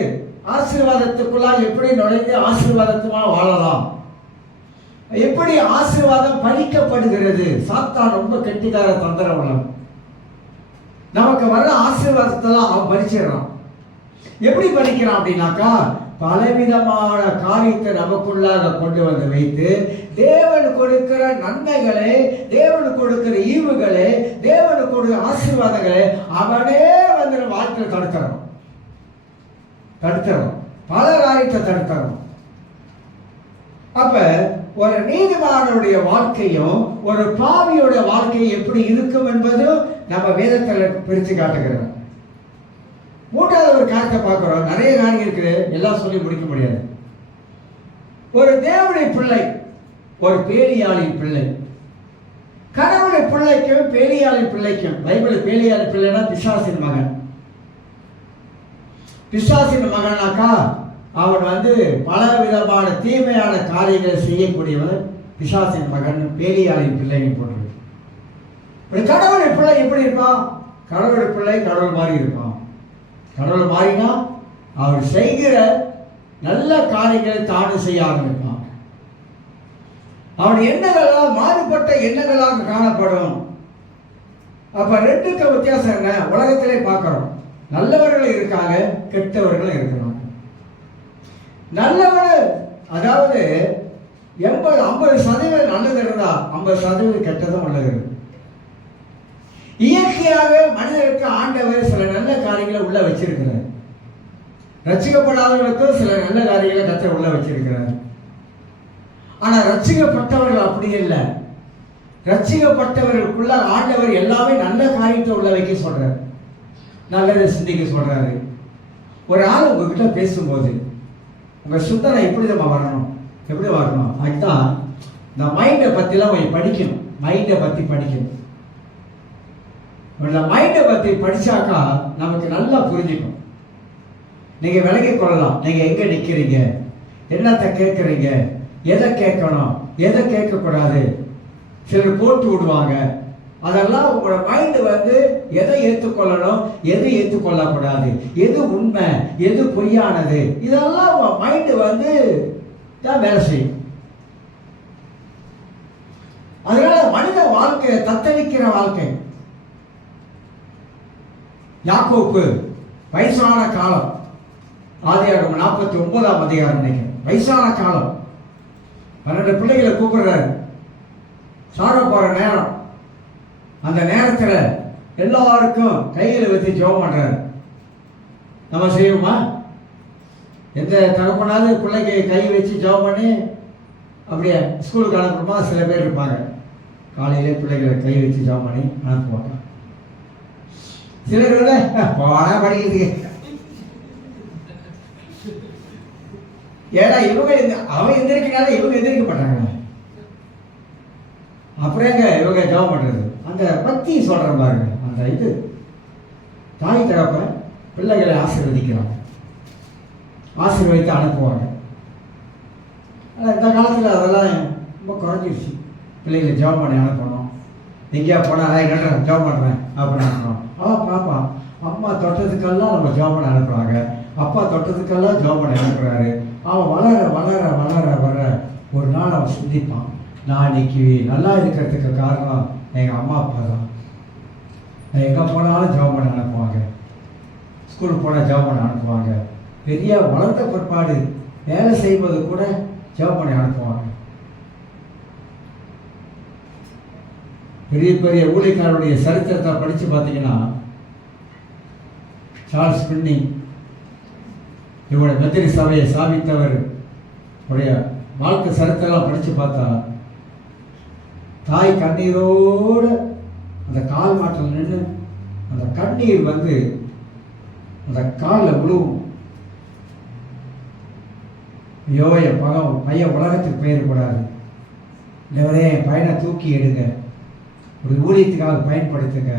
ஆசீர்வாதத்துக்குள்ளா எப்படி நுழைந்து ஆசீர்வாதத்துமா வாழலாம்? எப்படி ஆசீர்வாதம் பறிக்கப்படுகிறது? சாத்தான் ரொம்ப கெட்டிக்கார தந்திரம் உள்ளவன். நமக்கு வர்ற ஆசீர்வாதத்தெல்லாம் அவன் பறிச்சிடறான். எப்படி பறிக்கிறான் அப்படின்னாக்கா, பலவிதமான காரியத்தை நமக்குள்ளாக கொண்டு வந்து வைத்து தேவன் கொடுக்கிற நன்மைகளை, தேவன் கொடுக்கிற ஈவுகளை, தேவன் கொடுக்கிற ஆசீர்வாதங்களை அவனே வந்து வாழ்க்கையில் தடுத்துறோம். பல காரியத்தை தடுத்துறோம். அப்ப ஒரு நீதிமானுடைய வாழ்க்கையும் ஒரு பாவியோட வாழ்க்கையும் எப்படி இருக்கும் என்பது நம்ம வேதத்தில் பிரித்து காட்டுகிறோம். 3வது ஒரு காரியத்தை பார்க்கிறோம். நிறைய காரியம் இருக்குது, எல்லாம் சொல்லி முடிக்க முடியாது. ஒரு தேவனுடைய பிள்ளை, ஒரு பேலியாளின் பிள்ளை. கடவுளுடைய பிள்ளைக்கும் பேலியாளின் பிள்ளைக்கும், பைபிள் பேலியாளின் பிள்ளைனா பிசாசின் மகன். பிசாசின் மகனாக்கா அவன் வந்து பல விதமான தீமையான காரியங்களை செய்யக்கூடியவன். பிசாசின் மகன், பேலியாளின் பிள்ளைன்னு போடுறது. கடவுளுடைய பிள்ளை எப்படி இருப்பான்? கடவுளுடைய பிள்ளை கடவுள் மாதிரி இருப்பான். கடவுள் மாறினா அவர் செய்கிற நல்ல காரியங்களை தானும் செய்ய ஆரம்பிப்பான். அவனுடைய எண்ணங்களால் மாறுபட்ட எண்ணங்களாக காணப்படும். அப்ப ரெண்டுக்கு வித்தியாசம் என்ன? உலகத்திலே பார்க்கிறோம், நல்லவர்கள் இருக்காங்க, கெட்டவர்கள் இருக்கிறாங்க. நல்லவர்கள் அதாவது 50% நல்லது இருந்தா 50% கெட்டதும் உள்ளது. இயற்கையாக மனிதருக்கு ஆண்டவர் சில நல்ல காரியங்களை உள்ள வச்சிருக்கிறார். ரட்சிக்கப்படாதவர்களுக்கும் சில நல்ல காரியங்களை கர்த்தர் உள்ள வச்சிருக்கிறார். ஆனா ரட்சிக்கப்பட்டவர்கள் அப்படி இல்லை. ரட்சிக்கப்பட்டவர்களுக்குள்ள ஆண்டவர் எல்லாமே நல்ல காரியத்தை உள்ள வைக்க சொல்றாரு, நல்லதை சிந்திக்க சொல்றாரு. ஒரு ஆள் உங்ககிட்ட பேசும்போது உங்க சிந்தனை எப்படி நம்ம வரணும், எப்படி வரணும்? அதுதான் இந்த மைண்டை பத்திலாம் கொஞ்சம் படிக்கணும். மைண்டை பத்தி படிக்கணும். மைண்டை பத்தி படிச்சாக்கா நமக்கு நல்லா புரிஞ்சுக்கும். நீங்க விலகிக் கொள்ளலாம். நீங்க எங்க நிக்கிறீங்க, என்னத்தை கேட்கறீங்க, எதை கேட்கணும், எதை கேட்கக்கூடாது. சிலர் போட்டு விடுவாங்க. அதெல்லாம் உங்களோட மைண்டு எதை ஏற்றுக்கொள்ளணும், எது ஏற்றுக்கொள்ளக்கூடாது, எது உண்மை, எது பொய்யானது, இதெல்லாம் உங்க மைண்டு தான் வேலை செய்யும். அதனால மனித வாழ்க்கை தத்தளிக்கிற வாழ்க்கை. யாக்கோப்பு வயசான காலம், ஆதியாகமம் 49ஆம் அதிகாரம் நினைக்கிறேன். வயசான காலம், 12 பிள்ளைகளை கூப்பிடுறாரு. சாக போற நேரம். அந்த நேரத்தில் எல்லாருக்கும் கையில் வச்சு ஜெபம் பண்றாரு. நம்ம செய்வோமா? எந்த தகப்பனாவது பிள்ளைக்கு கை வச்சு ஜெபம் பண்ணி அப்படியே ஸ்கூலுக்கு அனுப்புறோமா? சில பேர் இருப்பாங்க, காலையிலே பிள்ளைகளை கை வச்சு ஜெபம் பண்ணி அனுப்புவாங்க. சிலர் போனா படிக்கிறதுக்கு. ஏன்னா இவங்க அவன் எந்திரிக்கனால இவங்க எந்திரிக்க மாட்டாங்க. அப்புறம் எங்க இவங்க ஜெபம் பண்றது? அந்த பக்தி சொல்ற பாருங்க. அந்த இது தாய் தகப்பன் பிள்ளைகளை ஆசீர்வதிக்கிறாங்க, ஆசீர்வதித்து அனுப்புவாங்க. ஆனால் இந்த காலத்தில் அதெல்லாம் ரொம்ப குறைஞ்சிருச்சு. பிள்ளைகளை ஜெபம் பண்ணி அனுப்பணும். எங்கேயா போனால் நான் ஜெபம் பண்ணுறேன் அப்படின்னு அனுப்பணும். பாப்பா அம்மா தொட்டதுக்கெல்லாம் நம்ம ஜெபம் பண்ண அனுப்புகிறாங்க, அப்பா தொட்டதுக்கெல்லாம் ஜெபம் பண்ணி அனுப்புகிறாரு. அவன் வளர வளர வளர வர ஒரு நாள் அவன் சிந்திப்பான், நான் இன்னைக்கு நல்லா இருக்கிறதுக்கு காரணம் எங்கள் அம்மா அப்பா தான். எங்கே போனாலும் ஜெபம் பண்ண அனுப்புவாங்க, ஸ்கூலுக்கு போனால் ஜெபம் பண்ண அனுப்புவாங்க. பெரிய வளர்ந்த பிற்பாடு வேலை செய்வது கூட ஜெபம் பண்ணி அனுப்புவாங்க. பெரிய பெரிய ஊழியக்காரருடைய சரித்திரத்தை படித்து பார்த்தீங்கன்னா, சார்ல்ஸ் பின்னி இவருடைய மெத்தடி சபையை ஸ்தாபித்தவர் உடைய வாழ்க்கை சரித்திரம் படித்து பார்த்தா, தாய் கண்ணீரோடு அந்த கால் மாட்டில் நின்று அந்த கண்ணீர் அந்த காலில் விழுவும். ஐயோ என் பையன் உலகத்துக்கு போயிடக்கூடாது, இல்லவரே என் பையனை தூக்கி எடுங்க, ஒரு ஊழியத்துக்காக பயன்படுத்துங்க.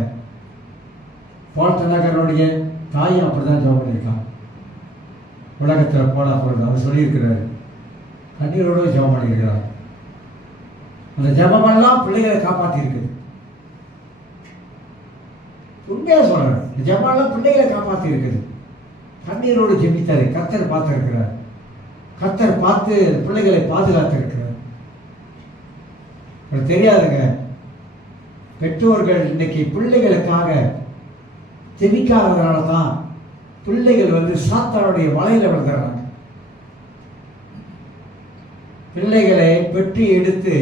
பால் தினகரனுடைய தாயும் அப்படிதான் ஜெபம் பண்ணியிருக்கான். உலகத்தில் போனால் பொழுது அவர் சொல்லியிருக்கிறாரு, கண்ணீரோடு ஜெபம் பண்ணியிருக்கிறார். அந்த ஜெபமெல்லாம் பிள்ளைகளை காப்பாற்றிருக்குது. உண்மையாக சொல்கிறேன், இந்த ஜெபமெல்லாம் பிள்ளைகளை காப்பாற்றிருக்குது. கண்ணீரோடு ஜெபித்தாரு, கர்த்தர் பார்த்துருக்கிறார். கர்த்தர் பார்த்து பிள்ளைகளை பாதுகாத்திருக்கிறார். தெரியாதுங்க, பெற்றோர்கள் இன்னைக்கு பிள்ளைகளுக்காக ஜெபிக்காததுனால தான் பிள்ளைகள் சாத்தானுடைய வலையில விழுந்துடுறாங்க. பிள்ளைகளை பெற்று எடுத்து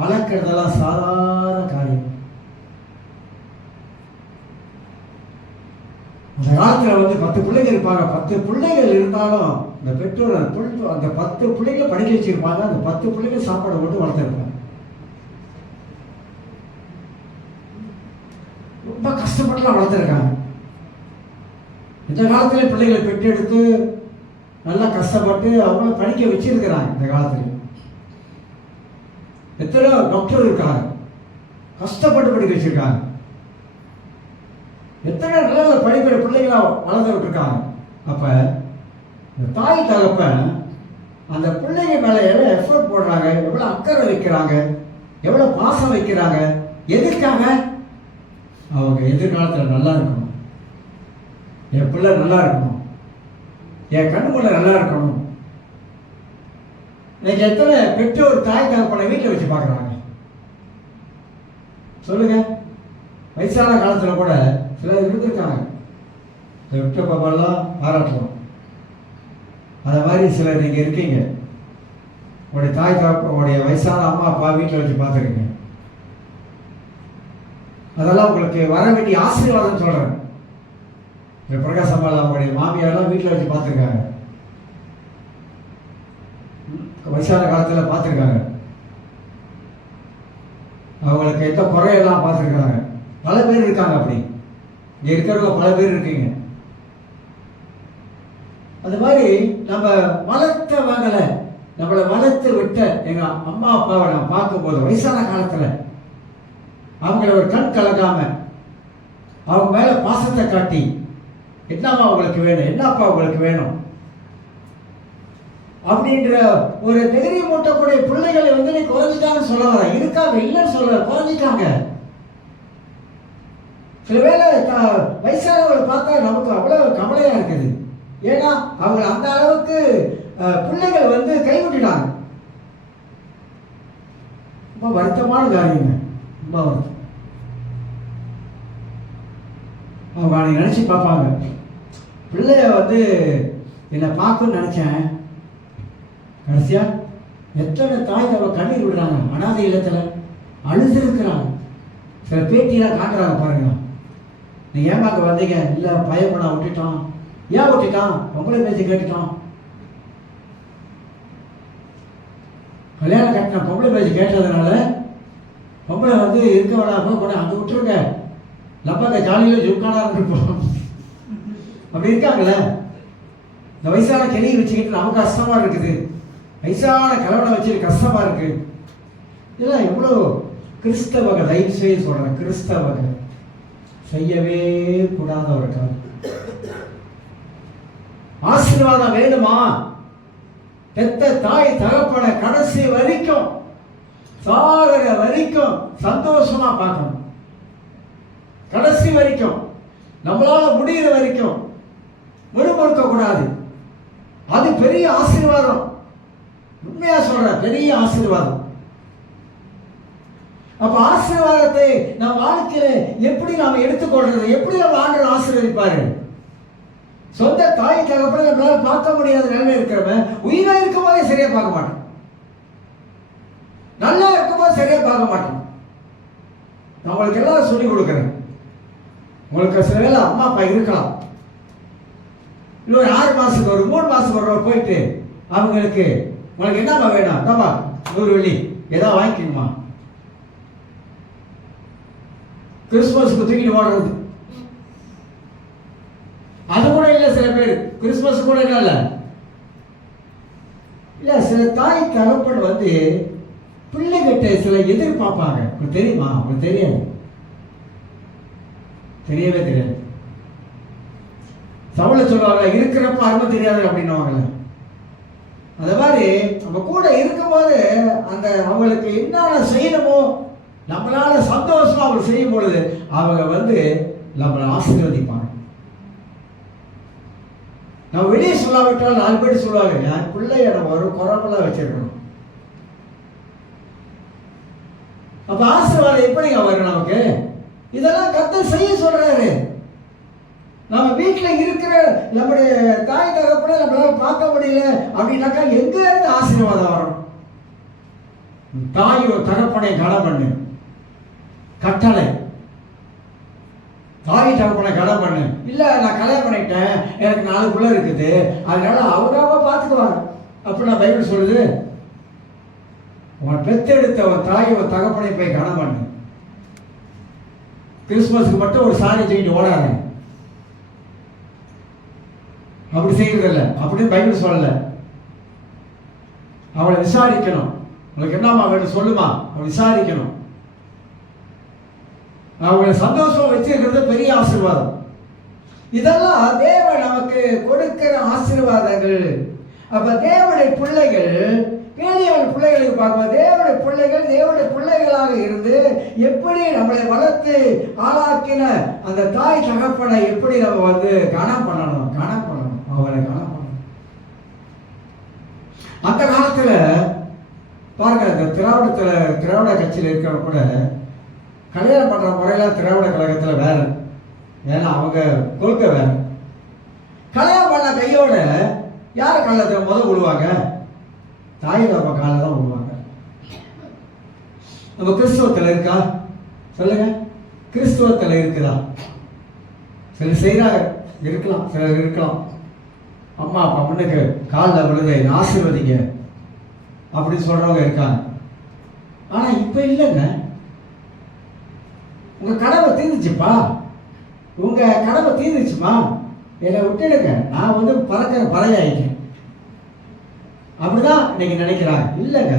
வளர்க்கறதெல்லாம் சாதாரண காரியம். அந்த காலத்தில் 10 பிள்ளைகள் இருப்பாங்க. 10 பிள்ளைகள் இருந்தாலும் இந்த பெற்றோர் அந்த 10 பிள்ளைகளை படிக்க வச்சிருப்பாங்க. அந்த 10 பிள்ளைகள் சாப்பாடு போட்டு வளர்த்துருப்பாங்க. ரொம்ப கஷ்டப்பட்டுலாம் வளர்த்துருக்காங்க. இந்த காலத்துல பிள்ளைகளை பெற்றெடுத்து நல்லா கஷ்டப்பட்டு அவங்கள படிக்க வச்சிருக்கிறாங்க. இந்த காலத்துல எத்தனையோ டாக்டர் இருக்காங்க, கஷ்டப்பட்டு படிக்க வச்சிருக்காங்க. எத்தனை நல்ல படிக்கிற பிள்ளைகளா வளர்ந்து விட்டுருக்காங்க. அப்ப இந்த தாய் தகப்பன் அந்த பிள்ளைங்க மேல எவ்வளவு எஃபர்ட் போடுறாங்க, எவ்வளவு அக்கறை வைக்கிறாங்க, எவ்வளவு பாசம் வைக்கிறாங்க. எதுக்காக? அவங்க எதிர்காலத்தில் நல்லா இருக்கணும், என் பிள்ளை நல்லா இருக்கணும், என் கண்ணுக்குள்ள நல்லா இருக்கணும். இன்னைக்கு எத்தனை பெற்றோர் தாய் தகப்பனை வீட்டில் வச்சு பார்க்குறாங்க சொல்லுங்க. வயசான காலத்தில் கூட சிலர் இருந்திருக்காங்க, விட்ட பாப்பாலாம் பாராட்டலாம். அதை மாதிரி சிலர் நீங்கள் இருக்கீங்க. உங்களுடைய தாய் தகப்ப உங்களுடைய வயசான அம்மா அப்பா வீட்டில் வச்சு பார்த்துருக்கீங்க. அதெல்லாம் உங்களுக்கு வர வேண்டிய ஆசீர்வாதம் சொல்கிறேன். இந்த பிரகாஷ் அம்மாவில் அவங்களுடைய மாமியாரெல்லாம் வீட்டில் வச்சு பார்த்துருக்காங்க, வயசான காலத்தில் பார்த்துருக்காங்க. அவங்களுக்கு எந்த குறையெல்லாம் பார்த்துருக்காங்க. பல பேர் இருக்காங்க அப்படி. இங்கே இருக்கிறவங்க பல பேர் இருக்கீங்க. அது மாதிரி நம்ம வளர்த்தவங்களை, நம்மளை வளர்த்து விட்ட எங்கள் அம்மா அப்பாவை நான் பார்க்கும்போது வயசான காலத்தில் அவங்கள ஒரு கண் கலக்காம அவங்க மேலே பாசத்தை காட்டி, என்னம்மா உங்களுக்கு வேணும், என்னப்பா உங்களுக்கு வேணும் அப்படின்ற ஒரு தைரியம் மூட்டக்கூடிய பிள்ளைகளை வந்து நீ குறைஞ்சிட்டாங்கன்னு சொல்ல வர. இருக்காங்க, இல்லைன்னு சொல்ல, குறைஞ்சிட்டாங்க. சில வேளை வயசானவங்களை பார்த்தா நமக்கு அவ்வளவு கவலையா இருக்குது. ஏன்னா அவங்க அந்த அளவுக்கு பிள்ளைகள் வந்து கைவிட்டுட்டாங்க. ரொம்ப வருத்தமான காரியங்க, ரொம்ப வருத்தம். அவங்க அன்னைக்கு நினைச்சு பார்ப்பாங்க, பிள்ளைய வந்து என்னை பார்க்கணும்னு நினைச்சேன், கடைசியா எத்தனை தாய் தவ கண்ணீர் விடுறாங்க, அனாதை இல்லத்துல அழுதுருக்கிறாங்க. சில பேட்டியெல்லாம் காட்டுறாங்க பாருங்க. நீ ஏமாக்க வந்தீங்க, இல்லை பயப்பட விட்டுட்டான். ஏன் விட்டுட்டான்? பொம்பளை பேச்சு கேட்டுட்டான். கல்யாணம் கட்டின பொம்பளை பேச்சு கேட்டதுனால பொம்பளை வந்து இருக்க வேணாம் கூட அங்கே விட்டுருங்க, நம்ம ஜாலியில் ஜுக்கானா இருப்போம். அப்படி இருக்காங்களே. இந்த வயசான கிளியை வச்சுக்கிட்டு நமக்கு கஷ்டமா இருக்குது, வயசான கலவனை வச்சுட்டு கஷ்டமா இருக்கு. இதெல்லாம் எவ்வளோ கிறிஸ்தவக, தயவு செய்ய சொல்றேன், கிறிஸ்தவக செய்யவே கூடாத ஒரு காலம். ஆசீர்வாதம் வேணுமா? பெத்த தாய் தகப்பனை கடைசி வரைக்கும், சாகர வரைக்கும் சந்தோஷமா பார்க்கணும். கடைசி வரைக்கும், நம்மளால முடிகிற வரைக்கும் முறுமுறுக்க கூடாது. அது பெரிய ஆசீர்வாதம். உண்மையா சொல்ற, பெரிய ஆசீர்வாதம். அப்ப ஆசீர்வாதத்தை நம் வாழ்க்கையில எப்படி நாம எடுத்துக்கொள்றது, எப்படி நம்ம ஆண்டவர் ஆசீர்வதிப்பாரு? சொந்த தாய் தகப்பனை நம்மளால பார்க்க முடியாத நிலைமை இருக்கிறவன் உயிரா இருக்கும் போதே சரியா பார்க்க மாட்டான், நல்லா இருக்கும் போது சரியா பார்க்க மாட்டான். நான் உங்களுக்கு எல்லாம் சொல்லிக் கொடுக்குறேன். உங்களுக்கு சில வேளை அம்மா அப்பா இருக்கலாம், இன்னொரு 6 மாசத்துக்கு ஒரு 3 மாசத்துக்கு ஒரு போயிட்டு அவங்களுக்கு உங்களுக்கு என்னம்மா வேணும், தாப்பா 100 வெள்ளி ஏதாவது வாங்கிக்கணுமா, கிறிஸ்துமஸுக்கு தூக்கிட்டு ஓடுறது. அது கூட இல்லை. சில பேர் கிறிஸ்துமஸ் கூட இல்லை. சில தாய் தகப்பன் வந்து பிள்ளைகிட்ட சில எதிர்பார்ப்பாங்க. உங்களுக்கு தெரியுமா? உங்களுக்கு தெரியாது, தெரியவே தெரியாது. சவுள சொல்லுவாங்க, இருக்கிறப்ப அருமை தெரியாது அப்படின்னுவாங்கல்ல. அந்த மாதிரி நம்ம கூட இருக்கும்போது அந்த அவங்களுக்கு என்னென்ன செய்யணுமோ நம்மளால சந்தோஷமா அவங்க செய்யும் பொழுது அவங்க வந்து நம்மளை ஆசீர்வதிப்பாங்க. நம்ம வெளியே சொல்லாவிட்டால் 4 பேர் சொல்லுவாங்க, என் பிள்ளைய நம்ம ஒரு குறமெல்லாம் வச்சிருக்கணும். அப்ப ஆசீர்வாதம் எப்படிங்க வரும் நமக்கு? இதெல்லாம் கர்த்தர் செய்ய சொல்றாரு. நம்ம வீட்டில் இருக்கிற நம்முடைய தாய் தகப்பனை நம்மளால பார்க்க முடியல அப்படின்னாக்கா எங்க இருந்து ஆசீர்வாதம் வரும்? தாய் ஒரு தகப்பனை கனம் பண்ணு, கட்டளை. தாய் தகப்பனை கனம் பண்ணு. இல்ல நான் கல்யாணம் பண்ணிட்டேன், எனக்கு 4 பிள்ளை இருக்குது, அதனால அவங்க பார்த்துக்குவாங்க அப்படின்னு பைபிள் சொல்லுது. உன் பெத்தெடுத்த உன் தாய் ஒரு தகப்பனை போய் கனம் பண்ணு. கிறிஸ்துமஸுக்கு மட்டும் ஒரு சாரி தூக்கிட்டு ஓடாத, அப்படி செய்யறதில்ல. அப்படின்னு பைபிள் சொல்லல. அவளை விசாரிக்கணும். உங்களுக்கு என்னம்மா வேணும் சொல்லுமா, அவளை விசாரிக்கணும். அவங்களை சந்தோஷம் வச்சிருக்கிறது பெரிய ஆசீர்வாதம். இதெல்லாம் தேவன் நமக்கு கொடுக்கிற ஆசீர்வாதங்கள். அப்ப தேவனுடைய பிள்ளைகள் வேலையவன் பிள்ளைகளுக்கு பார்க்கும்போது தேவனுடைய பிள்ளைகள் தேவனுடைய பிள்ளைகளாக இருந்து எப்படி நம்மளை வளர்த்து ஆளாக்கின அந்த தாய் தகப்பனை எப்படி நம்ம வந்து கனம் பண்ணணும், அவளை கனம் பண்ணணும். அந்த காலத்துல பாருங்க, இந்த திராவிட கட்சியில் இருக்கிறவங்க கூட கல்யாணம் பண்ணுற முறையெல்லாம் திராவிட கழகத்தில் வேற. ஏன்னா அவங்க கொள்கை வேற. கல்யாணம் பண்ண கையோட யார் காலத்தில் முதல் விடுவாங்க? தாய் தப்ப காலில் தான் விடுவாங்க. நம்ம கிறிஸ்துவத்தில் இருக்கா சொல்லுங்க? கிறிஸ்துவத்தில் இருக்குதா? சிலர் செய்கிறாங்க, இருக்கலாம், சிலர் இருக்கலாம். அம்மா அப்பா முன்னுக்கு காலில் விழுதை ஆசீர்வதிங்க அப்படின்னு சொல்றவங்க இருக்காங்க. ஆனா இப்ப இல்லைங்க. உங்க கடமை தீர்ந்துச்சுப்பா, உங்க கடமை தீர்ந்துச்சுமா, என்னை விட்டுடுங்க, நான் வந்து பறக்கிற பறையாயிட்டேன் அப்படிதான் இன்னைக்கு நினைக்கிறாங்க. இல்லைங்க,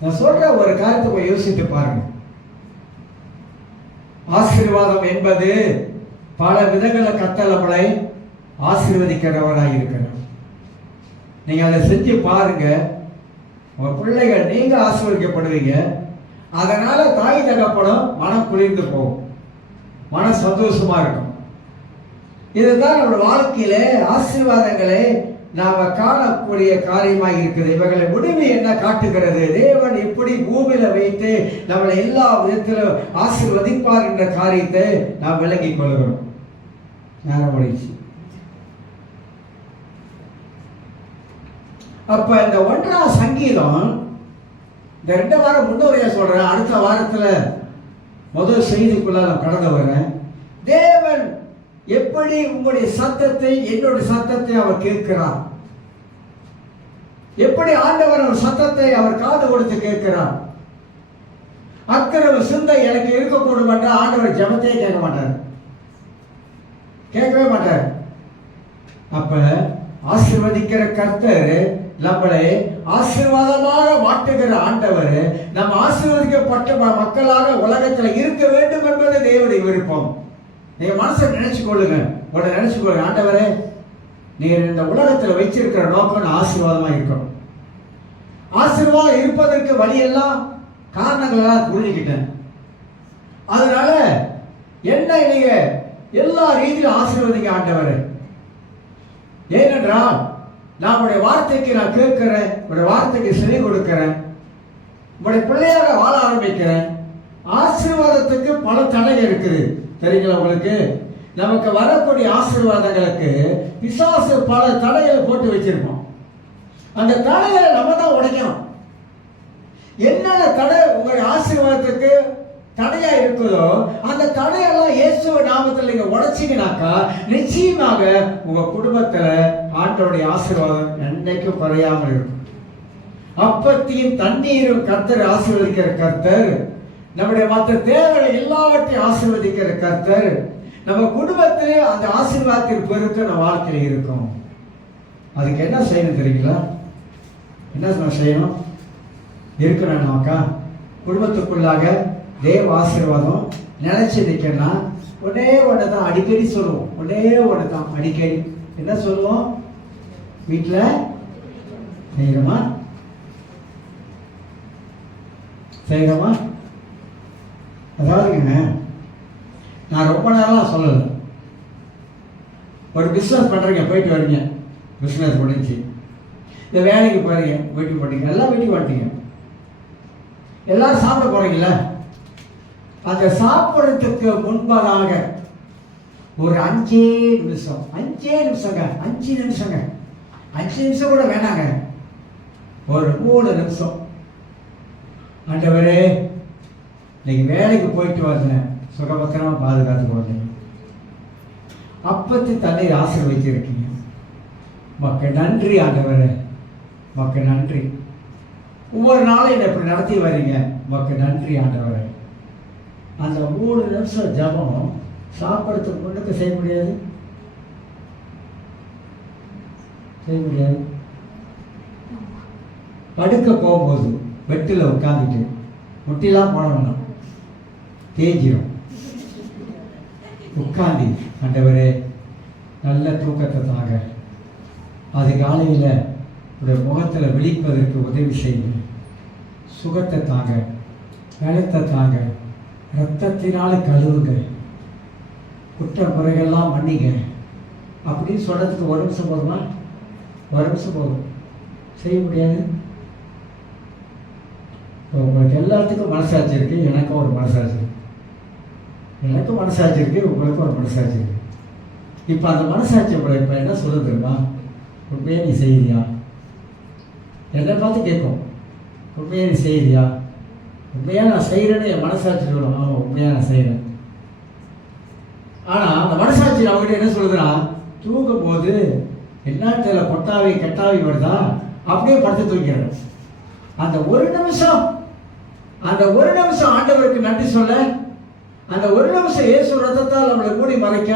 நான் சொல்ற ஒரு காரியத்தை போய் யோசித்து பாருங்க. ஆசீர்வாதம் என்பது பல விதங்களில் கர்த்தர் நம்மளை ஆசீர்வதிக்கிறவராக இருக்கிறார். நீங்க அதை செஞ்சு பாருங்க. உங்க பிள்ளைகள் நீங்க ஆசீர்வதிக்கப்படுவீங்க. அதனால தாய் தகப்பனும் மனம் குளிர்ந்து போகும், மனம் சந்தோஷமா இருக்கும். இதுதான் நம்ம வாழ்க்கையில ஆசீர்வாதங்களை நாம காணக்கூடிய காரியமாக இருக்குது. இவர்களை முடிவு என்ன காட்டுகிறது? தேவன் எப்படி பூமியில வைத்து நம்மளை எல்லா விதத்திலும் ஆசீர்வதிப்பார் என்ற காரியத்தை நாம் விளங்கிக் கொள்கிறோம். நேரம் முடிச்சு. அப்ப இந்த 1ஆம் சங்கீதம், இந்த 2 வாரம் முன்னோரையா சொல்றேன், அடுத்த வாரத்துல முதல் செய்திக்குள்ள நான் கடந்து வரேன். தேவன் எப்படி உங்களுடைய சத்தத்தை, என்னுடைய சத்தத்தை அவர் கேட்கிறார். எப்படி ஆண்டவர் அவர் சத்தத்தை அவர் காது கொடுத்து கேட்கிறார். அக்கிரம சிந்தை எனக்கு இருக்கக்கூடும் என்ற ஆண்டவர் ஜெபத்தையே கேட்க மாட்டார், கேட்கவே மாட்டார். அப்ப ஆசீர்வதிக்கிற கர்த்தர், நம்மளை ஆசீர்வாதமாக மாற்றுகிற ஆண்டவர், நம்ம ஆசீர்வதிக்கப்பட்ட மக்களாக உலகத்தில் இருக்க வேண்டும் என்பது தேவனுடைய விருப்பம். நீங்க மனசை நினைச்சுக்கொள்ளுங்க, உடனே நினைச்சுக்கொள்ளுங்க, ஆண்டவரே நீர் இந்த உலகத்தில் வச்சிருக்கிற நோக்கம் ஆசீர்வாதமா இருக்கணும். ஆசீர்வாதம் இருப்பதற்கு வழியெல்லாம் காரணங்களெல்லாம் புரிஞ்சுக்கிட்டேன். அதனால என்ன நீங்க எல்லா ரீதியிலும் ஆசீர்வதிங்க ஆண்டவரே. ஏனென்றால் நான் உடைய வார்த்தைக்கு நான் கேட்கிறேன், உடைய வார்த்தைக்கு செவி கொடுக்கிறேன், உடைய பிள்ளையாக வாழ ஆரம்பிக்கிறேன். ஆசீர்வாதத்துக்கு பல தடை இருக்குது தெரியுங்களா உங்களுக்கு? நமக்கு வரக்கூடிய ஆசீர்வாதங்களுக்கு பிசாசு பல தடைகளை போட்டு வச்சிருப்போம். அந்த தடைகளை நம்ம தான் உடைக்கணும். என்னென்ன தடை உங்களுடைய ஆசீர்வாதத்துக்கு தடையா இருக்குதோ அந்த தடையெல்லாம் இயேசு நாமத்தில் நீங்க உடைச்சிங்கனாக்கா நிச்சயமாக உங்க குடும்பத்துல ஆண்டவருடைய ஆசீர்வாதம் என்னைக்கும் குறையாமல் இருக்கும். அப்பத்தையும் தண்ணீரும் கர்த்தர் ஆசீர்வதிக்கிற கர்த்தர், நம்முடைய மற்ற தேவைகளை எல்லாவற்றையும் ஆசீர்வதிக்கிற கர்த்தர், நம்ம குடும்பத்திலே அந்த ஆசீர்வாதத்தின் பெருக்க நம்ம வாழ்க்கையில் இருக்கும். அதுக்கு என்ன செய்யணும் தெரியுங்களா? என்ன செய்யணும்? இருக்கணும் நமக்கா குடும்பத்துக்குள்ளாக தேவ ஆசீர்வாதம் நினைச்சு நிற்கணும்னா ஒன்னே ஒன்று தான் அடிக்கடி சொல்லுவோம். ஒன்னே ஒன்று தான் அடிக்கடி என்ன சொல்லுவோம்? வீட்டில் செய்யணுமா செய்யணுமா? அதாவதுங்க, நான் ரொம்ப நேரம் சொல்லலை. ஒரு பிஸ்னஸ் பண்ணுறீங்க, போயிட்டு வரீங்க, பிஸ்னஸ் முடிஞ்சு இந்த வேலைக்கு போகிறீங்க, வீட்டுக்கு போட்டீங்க, எல்லாம் வீட்டுக்கு வந்துட்டீங்க, எல்லாரும் சாப்பிட போகிறீங்கள, அந்த சாப்பிட்றதுக்கு முன்பதாக ஒரு 5 நிமிஷங்க 5 நிமிஷம் கூட வேணாங்க, ஒரு 3 நிமிஷம் ஆண்டவரே இன்னைக்கு வேலைக்கு போயிட்டு வந்தேன், சுகபத்திரமா பாதுகாத்து கொண்டேன், அப்பத்தி தண்ணீர் ஆசீர்வதிச்சிருக்கீங்க, மக்கள் நன்றி ஆண்டவரே, மக்கள் நன்றி. ஒவ்வொரு நாளும் என்னை இப்படி நடத்தி வரீங்க, மக்கள் நன்றி ஆண்டவரே. அந்த 3 நிமிஷம் ஜபம் சாப்பிட்றதுக்கு முன்னுக்கு செய்ய முடியாது, செய்ய முடியாது. படுக்க போகும்போது பெட்டில் உட்காந்துட்டு முட்டிலாம் போட வேணாம், தேஞ்சிடும். உட்காந்து ஆண்டவரே நல்ல தூக்கத்தை தாங்க, அது காலையில் உடைய முகத்தில் விழிப்பதற்கு உதவி செய்யுங்க, சுகத்தை தாங்க, பலத்தை தாங்க, ரத்தத்தினால கழுவுங்க, குற்ற முறைகள்லாம் மன்னிங்க அப்படின்னு சொல்கிறதுக்கு 1 நிமிஷம் போதுமா? 1 நிமிஷம் போதும். செய்ய முடியாது. உங்களுக்கு எல்லாத்துக்கும் மனசாட்சி இருக்கு, எனக்கும் ஒரு மனசாட்சி இருக்கு. எனக்கும் மனசாட்சி இருக்கு, உங்களுக்கும் ஒரு மனசாட்சி இருக்கு. இப்போ அந்த மனசாட்சி உங்களை இப்போ என்ன சொல்ல தெரியுமா? உண்மையே நீ செய்யறியா? என்னை பார்த்து கேட்கும், உண்மையே நீ செய்யறியா? உண்மையாக நான் செய்கிறேன்னு என் மனசாட்சி சொல்லும், ஆமாம் உண்மையாக நான் செய்கிறேன். ஆனால் அந்த மனசாட்சி அவங்ககிட்ட என்ன சொல்லுதுன்னா, தூங்கும் போது எல்லாத்துல கொட்டாவி கெட்டாவி வருதா அப்படியே படுத்து தூங்கிறேன். அந்த ஒரு நிமிஷம் ஆண்டவருக்கு நன்றி சொல்ல, அந்த ஒரு நிமிஷம் இயேசு ரத்தத்தால் நம்மளை மூடி மறைக்க,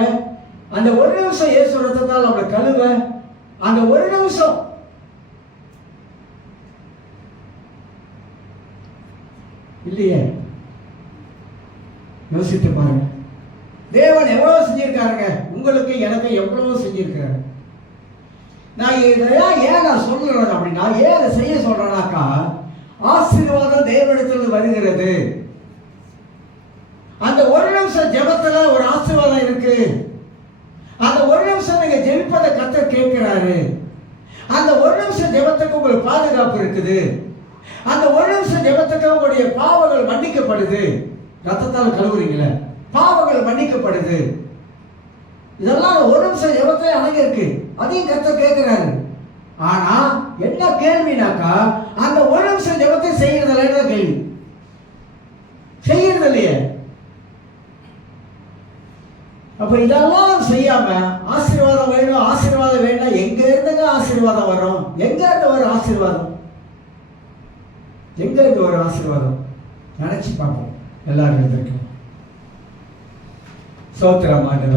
அந்த ஒரு நிமிஷம் இயேசு ரத்தத்தால் நம்மளை கழுவ, அந்த ஒரு நிமிஷம் இல்லையே, யோசித்து பாருங்க. தேவன் எவ்வளவு செஞ்சிருக்காருங்க, உங்களுக்கு எனக்கு எவ்வளவு செஞ்சிருக்காரு. நான் இதையா ஏன் நான் சொல்றேன் அப்படின்னா, ஏன் அதை செய்ய சொல்றேன்னாக்கா, ஆசீர்வாதம் தேவனிடத்தில் வருகிறது. அந்த ஒரு நிமிஷம் ஜெபத்துல ஒரு ஆசீர்வாதம் இருக்கு. அந்த ஒரு நிமிஷம் நீங்க ஜெபிப்பதை கர்த்தர் கேட்கிறாரு. அந்த ஒரு நிமிஷம் ஜெபத்துக்கு உங்களுக்கு பாதுகாப்பு இருக்குது. அந்த ஒரு நிமிஷம் ஜெபத்துக்கு உங்களுடைய பாவங்கள் மன்னிக்கப்படுது. ரத்தத்தால் கழுவுறீங்களே, பாவங்கள் மன்னிக்கப்படுது. இதெல்லாம் ஒரு நிமிஷம் ஜெபத்தை அடங்கி இருக்கு. அதையும் கர்த்தர் கேட்கிறாரு. ஆனா என்ன கேள்வினாக்கா, அந்த ஒரு நிமிஷம் ஜெபத்தை செய்யறதில்ல கேள்வி. செய்யறது இல்லையே. அப்ப இதெல்லாம் செய்யாம ஆசீர்வாதம் வேணும், ஆசீர்வாதம் வேண்டாம், எங்க இருந்துங்க ஆசீர்வாதம் வரும்? எங்க இருந்து வரும் ஆசீர்வாதம்? எங்க இருந்து வரும் ஆசீர்வாதம்? நினைச்சு பார்ப்போம் எல்லாரும். சோத்திரம் ஆண்டவரே.